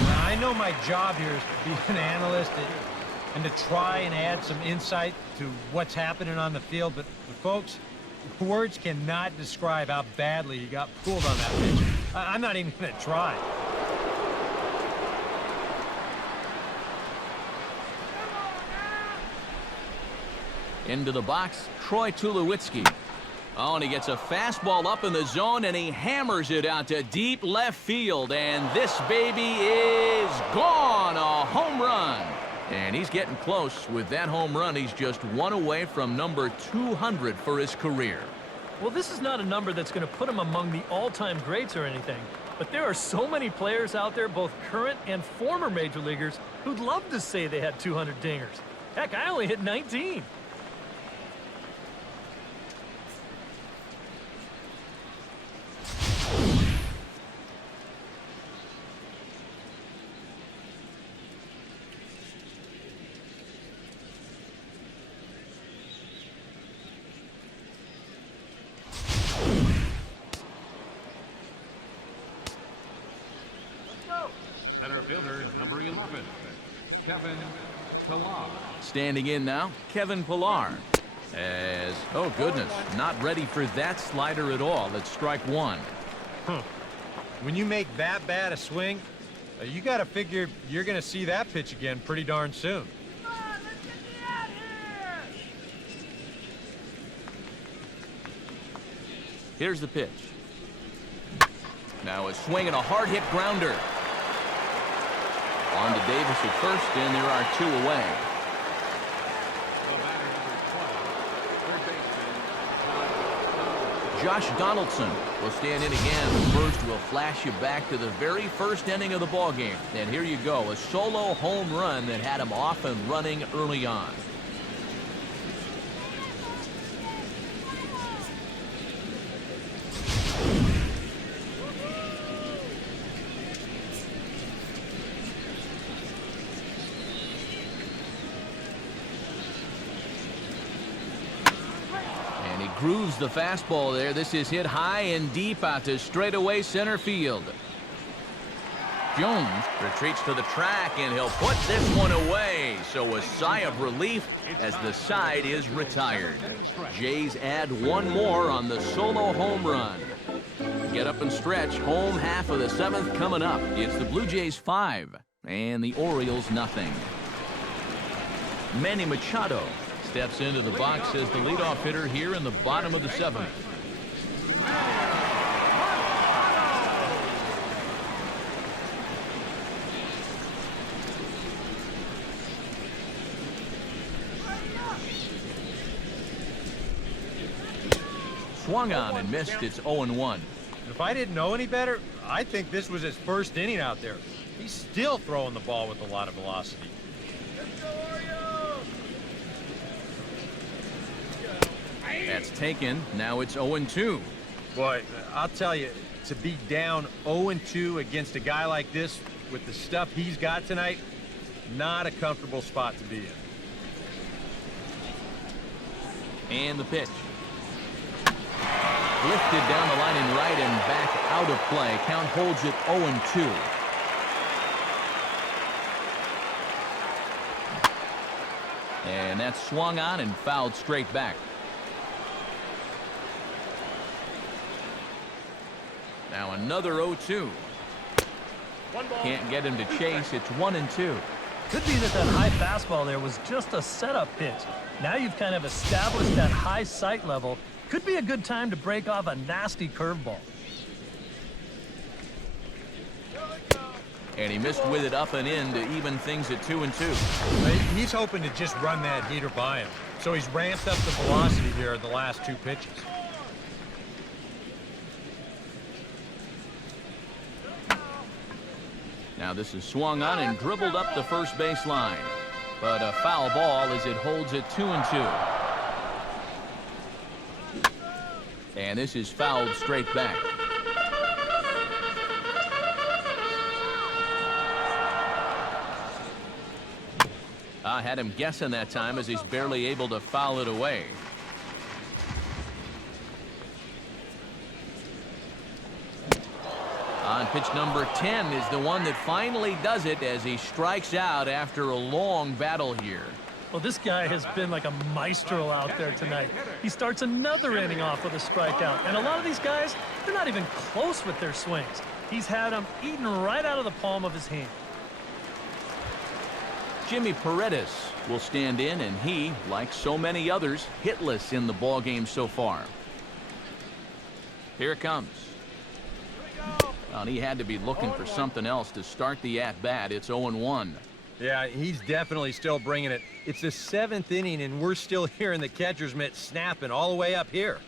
Now, I know my job here is to be an analyst and to try and add some insight to what's happening on the field, but folks, words cannot describe how badly he got pulled on that pitch. I'm not even going to try. Into the box, Troy Tulowitzki. Oh, and he gets a fastball up in the zone, and he hammers it out to deep left field. And this baby is gone, a home run. And he's getting close. With that home run, he's just one away from number 200 for his career. Well, this is not a number that's going to put him among the all-time greats or anything. But there are so many players out there, both current and former major leaguers, who'd love to say they had 200 dingers. Heck, I only hit 19. Center fielder, number 11, Kevin Pillar. Standing in now, Kevin Pillar. As, oh goodness, not ready for that slider at all. It's strike one. When you make that bad a swing, you got to figure you're going to see that pitch again pretty darn soon. Come on, let's get me out here! Here's the pitch. Now a swing and a hard-hit grounder. On to Davis at first, and there are two away. The batter, number 12, third baseman, Josh Donaldson will stand in again. First will flash you back to the very first inning of the ballgame. And here you go, a solo home run that had him off and running early on. Grooves the fastball there. This is hit high and deep out to straightaway center field. Jones retreats to the track, and he'll put this one away. So a sigh of relief as the side is retired. Jays add one more on the solo home run. Get up and stretch. Home half of the seventh coming up. It's the Blue Jays 5 and the Orioles nothing. Manny Machado steps into the box as the leadoff hitter here in the bottom of the seventh. Swung on and missed. It's 0-1. If I didn't know any better, I think this was his first inning out there. He's still throwing the ball with a lot of velocity. That's taken. Now it's 0-2. Boy, I'll tell you, to be down 0-2 against a guy like this with the stuff he's got tonight, not a comfortable spot to be in. And the pitch. Lifted down the line in right and back out of play. Count holds it 0-2. And that's swung on and fouled straight back. Now another 0-2. Can't get him to chase. It's 1-2. Could be that high fastball there was just a setup pitch. Now you've kind of established that high sight level. Could be a good time to break off a nasty curveball. And he missed with it up and in to even things at 2-2. He's hoping to just run that heater by him. So he's ramped up the velocity here in the last two pitches. Now this is swung on and dribbled up the first base line. But a foul ball as it holds it 2-2. And this is fouled straight back. I had him guessing that time as he's barely able to foul it away. On pitch number 10 is the one that finally does it as he strikes out after a long battle here. Well, this guy has been like a maestro out there tonight. He starts another inning off with a strikeout. And a lot of these guys, they're not even close with their swings. He's had them eaten right out of the palm of his hand. Jimmy Paredes will stand in, and he, like so many others, hitless in the ballgame so far. Here it comes. Well, he had to be looking for something else to start the at-bat. It's 0-1. Yeah, he's definitely still bringing it. It's the 7th inning, and we're still hearing the catcher's mitt snapping all the way up here.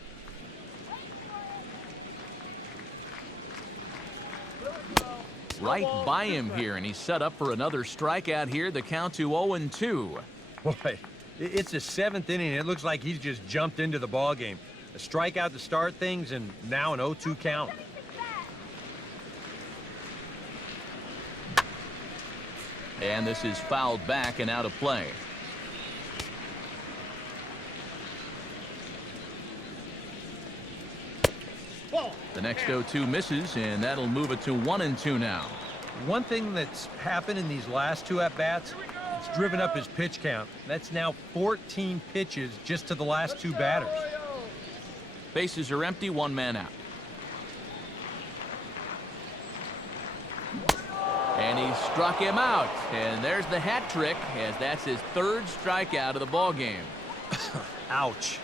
Right by him here, and he's set up for another strikeout here. The count to 0-2. Boy, it's the 7th inning. It looks like he's just jumped into the ballgame. A strikeout to start things, and now an 0-2 count. And this is fouled back and out of play. The next 0-2 misses, and that'll move it to 1-2 now. One thing that's happened in these last 2 at-bats, it's driven up his pitch count. That's now 14 pitches just to the last 2 batters. Bases are empty, 1 man out. And he struck him out. And there's the hat trick, as that's his 3rd strikeout of the ball game. Ouch.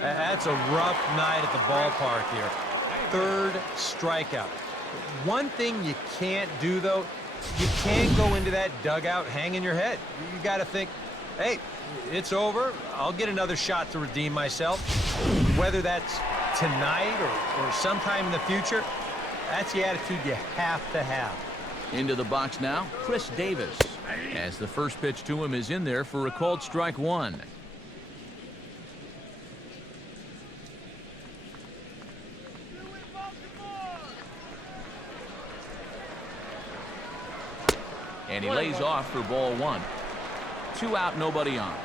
That's a rough night at the ballpark here. 3rd strikeout. One thing you can't do, though, you can't go into that dugout hanging your head. You got to think, hey, it's over. I'll get another shot to redeem myself. Whether that's tonight or sometime in the future, that's the attitude you have to have. Into the box now, Chris Davis, as the first pitch to him is in there for a called strike 1. And he lays off for ball 1. 2 out, nobody on.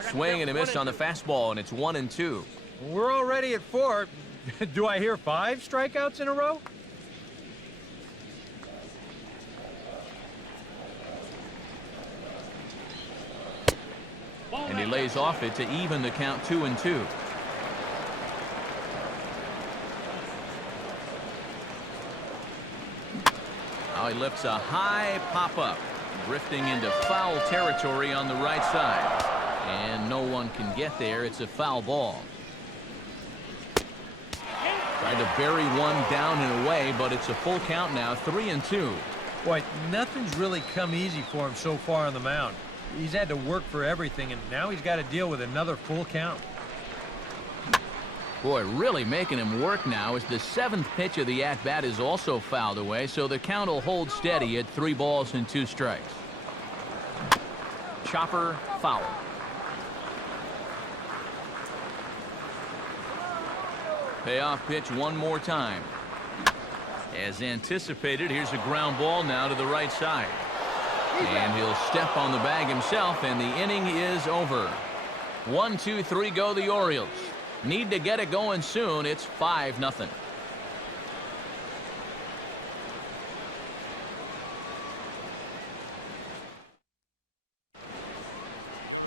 Swing and a miss on the fastball, and it's 1-2. We're already at 4. Do I hear 5 strikeouts in a row? And he lays off it to even the count 2-2. Now he lifts a high pop-up, drifting into foul territory on the right side. And no one can get there. It's a foul ball. Tried to bury one down and away, but it's a full count now, 3-2. Boy, nothing's really come easy for him so far on the mound. He's had to work for everything, and now he's got to deal with another full count. Boy, really making him work now as the 7th pitch of the at-bat is also fouled away, so the count will hold steady at 3 balls and 2 strikes. Chopper foul. Payoff pitch one more time. As anticipated, here's a ground ball now to the right side. And he'll step on the bag himself, and the inning is over. 1, 2, 3 go the Orioles. Need to get it going soon. It's 5-0.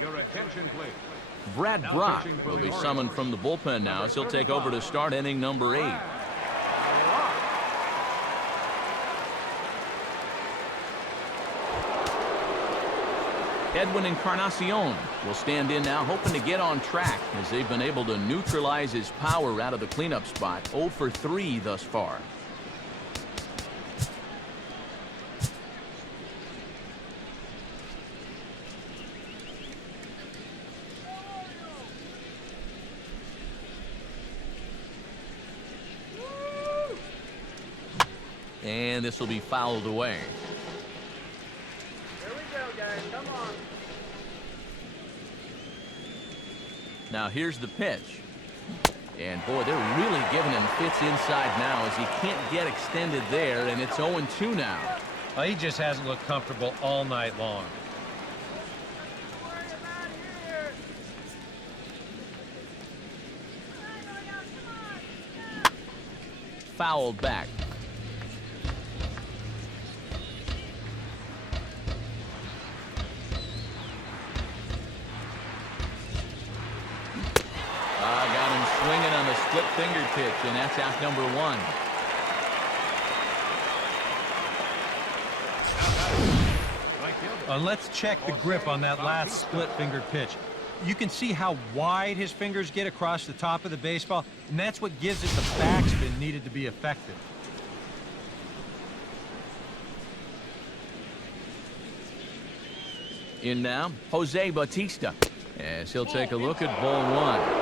Your attention, please. Brad Brock will be summoned from the bullpen now as he'll take over to start inning number 8. Edwin Encarnacion will stand in now, hoping to get on track as they've been able to neutralize his power out of the cleanup spot. 0 for 3 thus far. And this will be fouled away. Here we go, guys. Come on. Now here's the pitch. And boy, they're really giving him fits inside now as he can't get extended there, and it's 0-2 now. Well, he just hasn't looked comfortable all night long. Fouled back. Got him swinging on the split finger pitch, and that's out number 1. And let's check the grip on that last split finger pitch. You can see how wide his fingers get across the top of the baseball, and that's what gives it the backspin needed to be effective. In now, Jose Bautista, as he'll take a look at ball 1.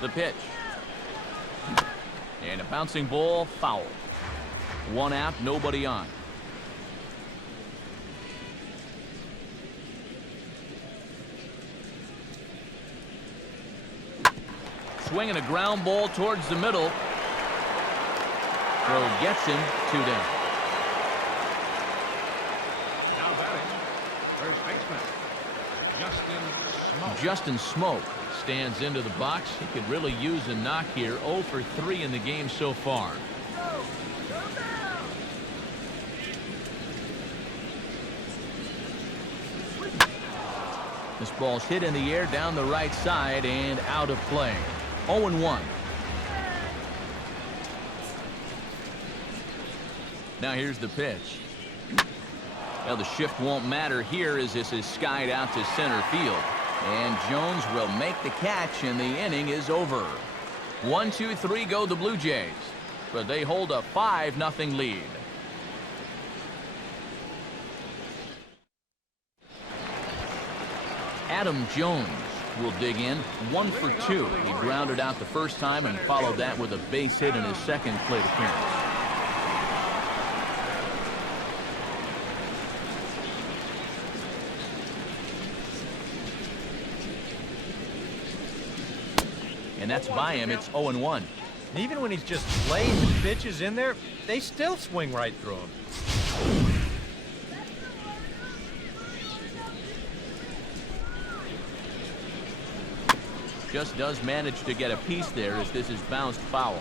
The pitch. And a bouncing ball, foul. 1 out, nobody on. Swinging a ground ball towards the middle. Throw gets him, 2 down. Now batting, first baseman, Justin Smoke stands into the box. He could really use a knock here. 0 for 3 in the game so far. This ball's hit in the air down the right side and out of play. 0-1. Now here's the pitch. Well, the shift won't matter here as this is skied out to center field. And Jones will make the catch, and the inning is over. 1, 2, 3 go the Blue Jays, but they hold a 5-0 lead. Adam Jones will dig in. 1 for 2. He grounded out the first time and followed that with a base hit in his second plate appearance. And that's by him. It's 0-1. And even when he's just laying the pitches in there, they still swing right through him. Just does manage to get a piece there as this is bounced foul.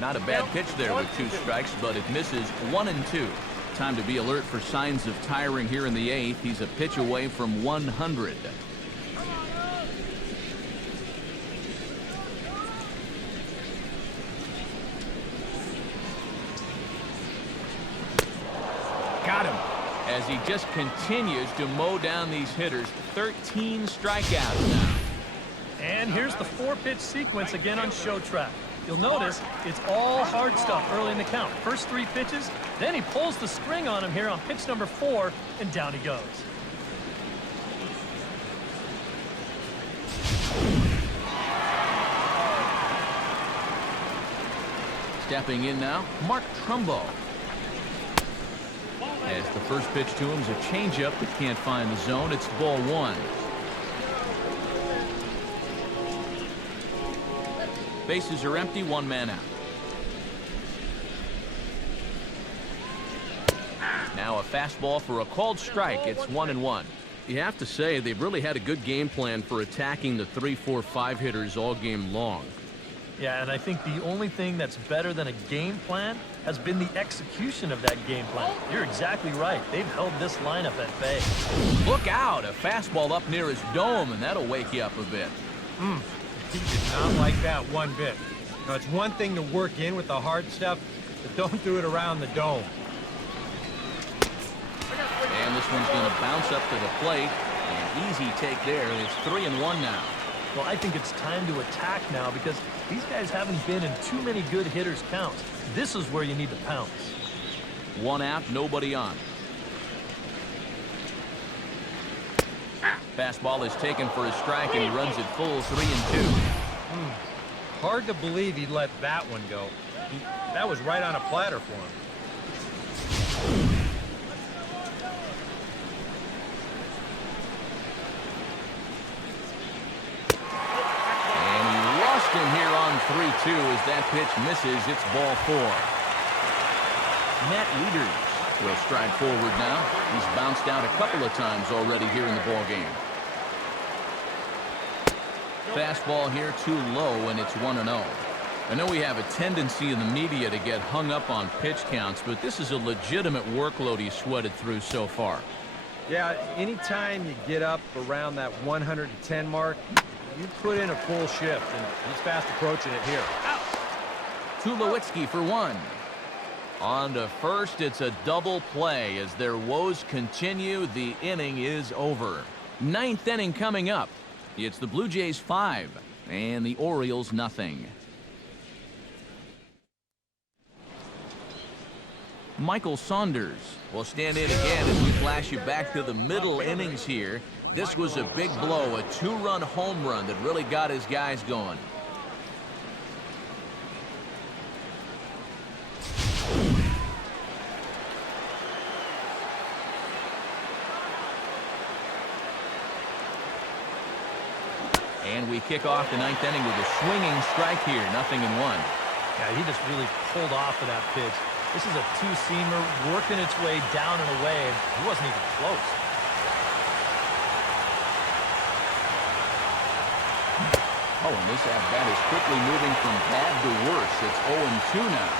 Not a bad pitch there with 2 strikes, but it misses. 1-2. Time to be alert for signs of tiring here in the 8th. He's a pitch away from 100. Got him. As he just continues to mow down these hitters. 13 strikeouts now. And here's the 4-pitch sequence again on Show Track. You'll notice it's all hard stuff early in the count. First 3 pitches, then he pulls the string on him here on pitch number 4, and down he goes. Stepping in now, Mark Trumbo. As the first pitch to him is a changeup that can't find the zone. It's ball 1. Bases are empty, 1 man out. Now a fastball for a called strike. It's 1-1. You have to say they've really had a good game plan for attacking the 3, 4, 5 hitters all game long. Yeah, and I think the only thing that's better than a game plan has been the execution of that game plan. You're exactly right. They've held this lineup at bay. Look out! A fastball up near his dome, and that'll wake you up a bit. He did not like that one bit. Now, it's one thing to work in with the hard stuff, but don't do it around the dome. And this one's going to bounce up to the plate. An easy take there. It's 3-1 now. Well, I think it's time to attack now because these guys haven't been in too many good hitters' counts. This is where you need to pounce. 1 out, nobody on. Fastball is taken for a strike, and he runs it full 3-2. Hard to believe he let that one go. That was right on a platter for him. And he lost him here on 3-2 as that pitch misses. It's ball 4. Matt Wieters will stride forward now. He's bounced out a couple of times already here in the ball game. Fastball here too low, and it's 1-0. I know we have a tendency in the media to get hung up on pitch counts, but this is a legitimate workload he's sweated through so far. Yeah, anytime you get up around that 110 mark, you put in a full shift, and he's fast approaching it here. Tulowitzki for 1. On to first, it's a double play. As their woes continue, the inning is over. 9th inning coming up. It's the Blue Jays 5 and the Orioles nothing. Michael Saunders will stand in again as we flash you back to the middle innings here. This was a big blow, a 2-run home run that really got his guys going. And we kick off the 9th inning with a swinging strike here, 0-1. Yeah, he just really pulled off of that pitch. This is a two-seamer working its way down and away, and he wasn't even close. Oh, and this at-bat is quickly moving from bad to worse. It's 0-2 now.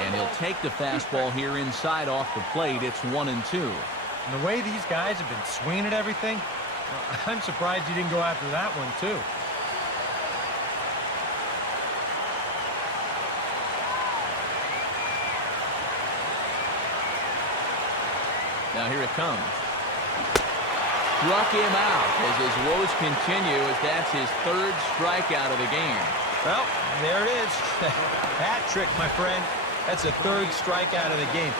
And he'll take the fastball here inside off the plate. It's 1-2. And the way these guys have been swinging at everything, I'm surprised he didn't go after that one, too. Now here it comes. Struck him out as his woes continue, as that's his 3rd strikeout of the game. Well, there it is. Hat trick, my friend. That's a 3rd strikeout of the game.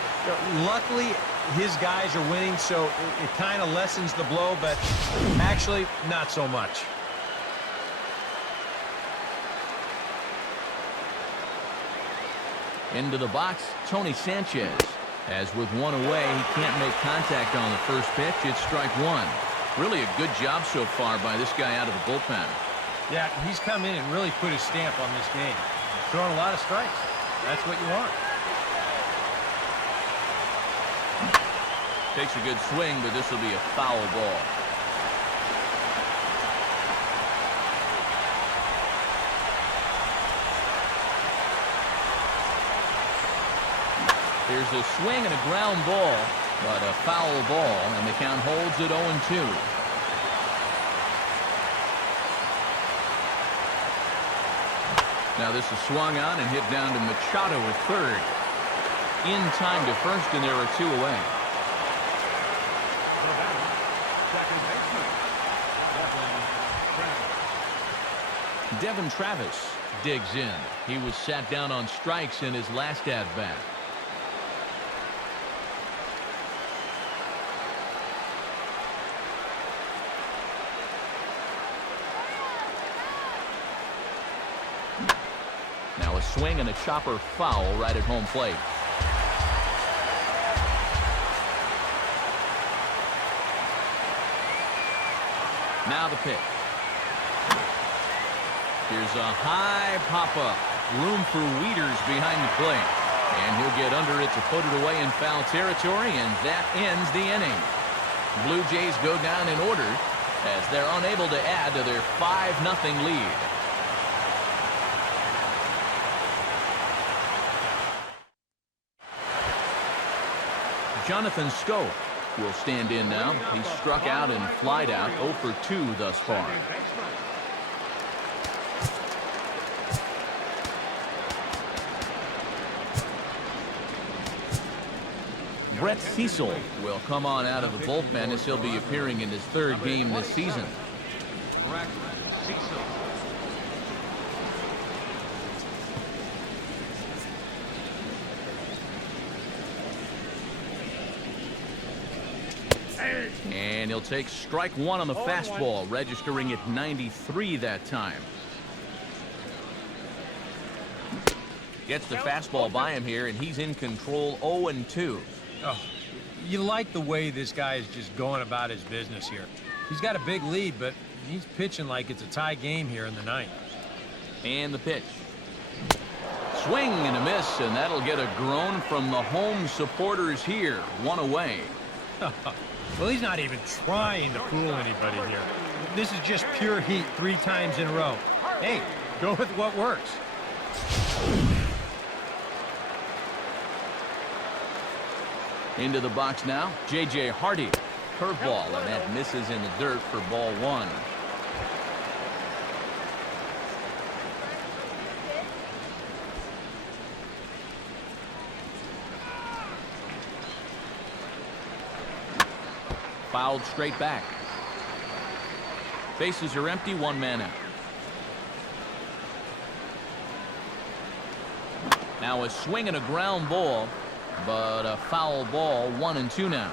Luckily, his guys are winning, so it kind of lessens the blow, but actually, not so much. Into the box, Tony Sanchez. As with 1 away, he can't make contact on the first pitch. It's strike 1. Really a good job so far by this guy out of the bullpen. Yeah, he's come in and really put his stamp on this game. Throwing a lot of strikes. That's what you want. Takes a good swing, but this will be a foul ball. Here's a swing and a ground ball, but a foul ball, and the count holds at 0-2. Now this is swung on and hit down to Machado at 3rd. In time to first, and there are 2 away. Second baseman, Devin Travis digs in. He was sat down on strikes in his last at-bat. Now a swing and a chopper foul right at home plate. Now the pitch. Here's a high pop-up. Room for Wieters behind the plate. And he'll get under it to put it away in foul territory, and that ends the inning. Blue Jays go down in order as they're unable to add to their 5-0 lead. Jonathan Stowe will stand in now. He's struck out and flied out 0 for 2 thus far. Brett Cecil will come on out of the bullpen as he'll be appearing in his 3rd game this season. And he'll take strike one on the fastball, registering at 93 that time. Gets the fastball by him here, and he's in control 0-2. Oh, you like the way this guy is just going about his business here. He's got a big lead, but he's pitching like it's a tie game here in the ninth. And the pitch. Swing and a miss, and that'll get a groan from the home supporters here. One away. Well, he's not even trying to fool anybody here. This is just pure heat 3 times in a row. Hey, go with what works. Into the box now, J.J. Hardy. Curveball, and that misses in the dirt for ball 1. Fouled straight back. Bases are empty, 1 man out. Now a swing and a ground ball, but a foul ball, 1-2 now.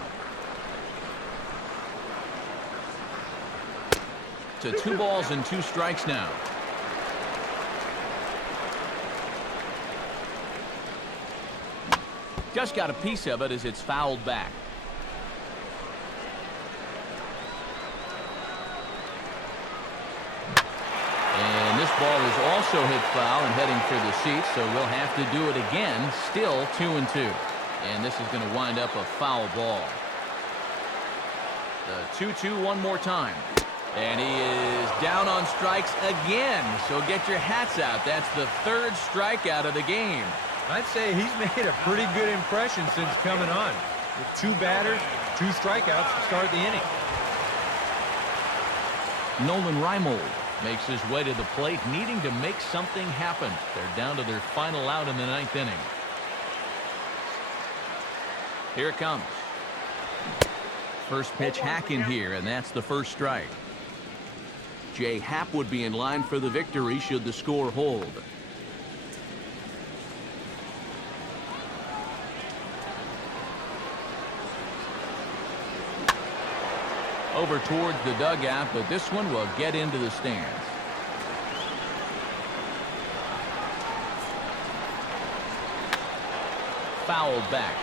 To 2 balls and 2 strikes now. Just got a piece of it as it's fouled back. And this ball is also hit foul and heading for the seats, so we'll have to do it again. Still 2-2. And this is going to wind up a foul ball. The 2-2 one more time. And he is down on strikes again. So get your hats out. That's the 3rd strikeout of the game. I'd say he's made a pretty good impression since coming on. With 2 batters, 2 strikeouts to start the inning. Nolan Reimold makes his way to the plate, needing to make something happen. They're down to their final out in the 9th inning. Here it comes. First pitch hack in here, and that's the 1st strike. Jay Happ would be in line for the victory should the score hold. Over towards the dugout, but this one will get into the stands. Fouled back.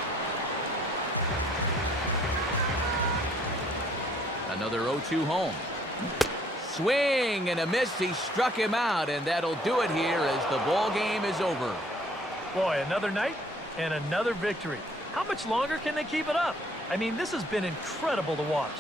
Another 0-2 home. Swing and a miss. He struck him out, and that'll do it here as the ball game is over. Boy, another night and another victory. How much longer can they keep it up? I mean, this has been incredible to watch.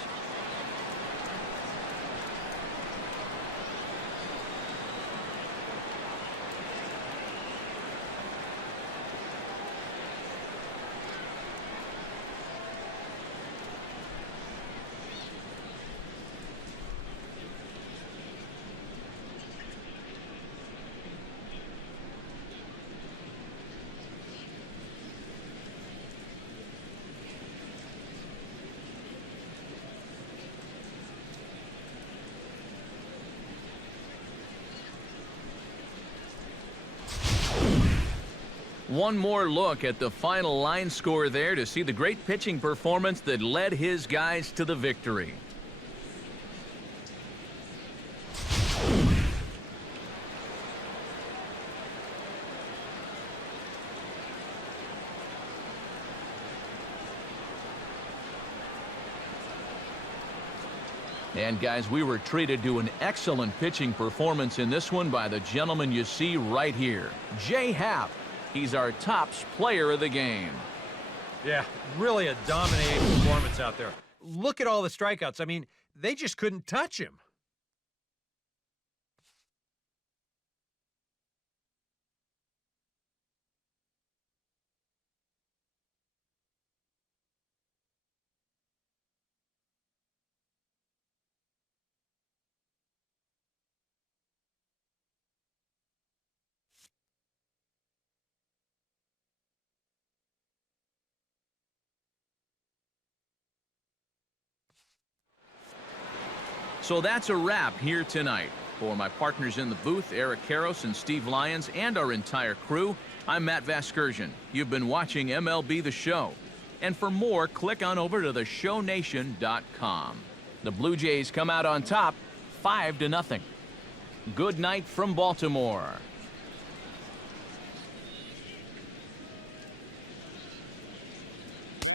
One more look at the final line score there to see the great pitching performance that led his guys to the victory. And guys, we were treated to an excellent pitching performance in this one by the gentleman you see right here, Jay Happ. He's our tops player of the game. Yeah, really a dominating performance out there. Look at all the strikeouts. I mean, they just couldn't touch him. So that's a wrap here tonight. For my partners in the booth, Eric Karros and Steve Lyons, and our entire crew, I'm Matt Vasgersian. You've been watching MLB The Show. And for more, click on over to theshownation.com. The Blue Jays come out on top, 5-0. Good night from Baltimore.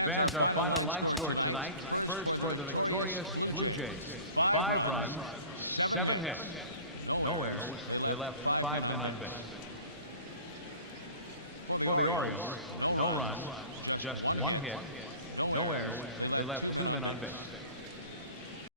Fans, our final line score tonight. First for the victorious Blue Jays. 5 runs, 7 hits, no errors. They left 5 men on base. For the Orioles, no runs, just 1 hit, no errors. They left 2 men on base.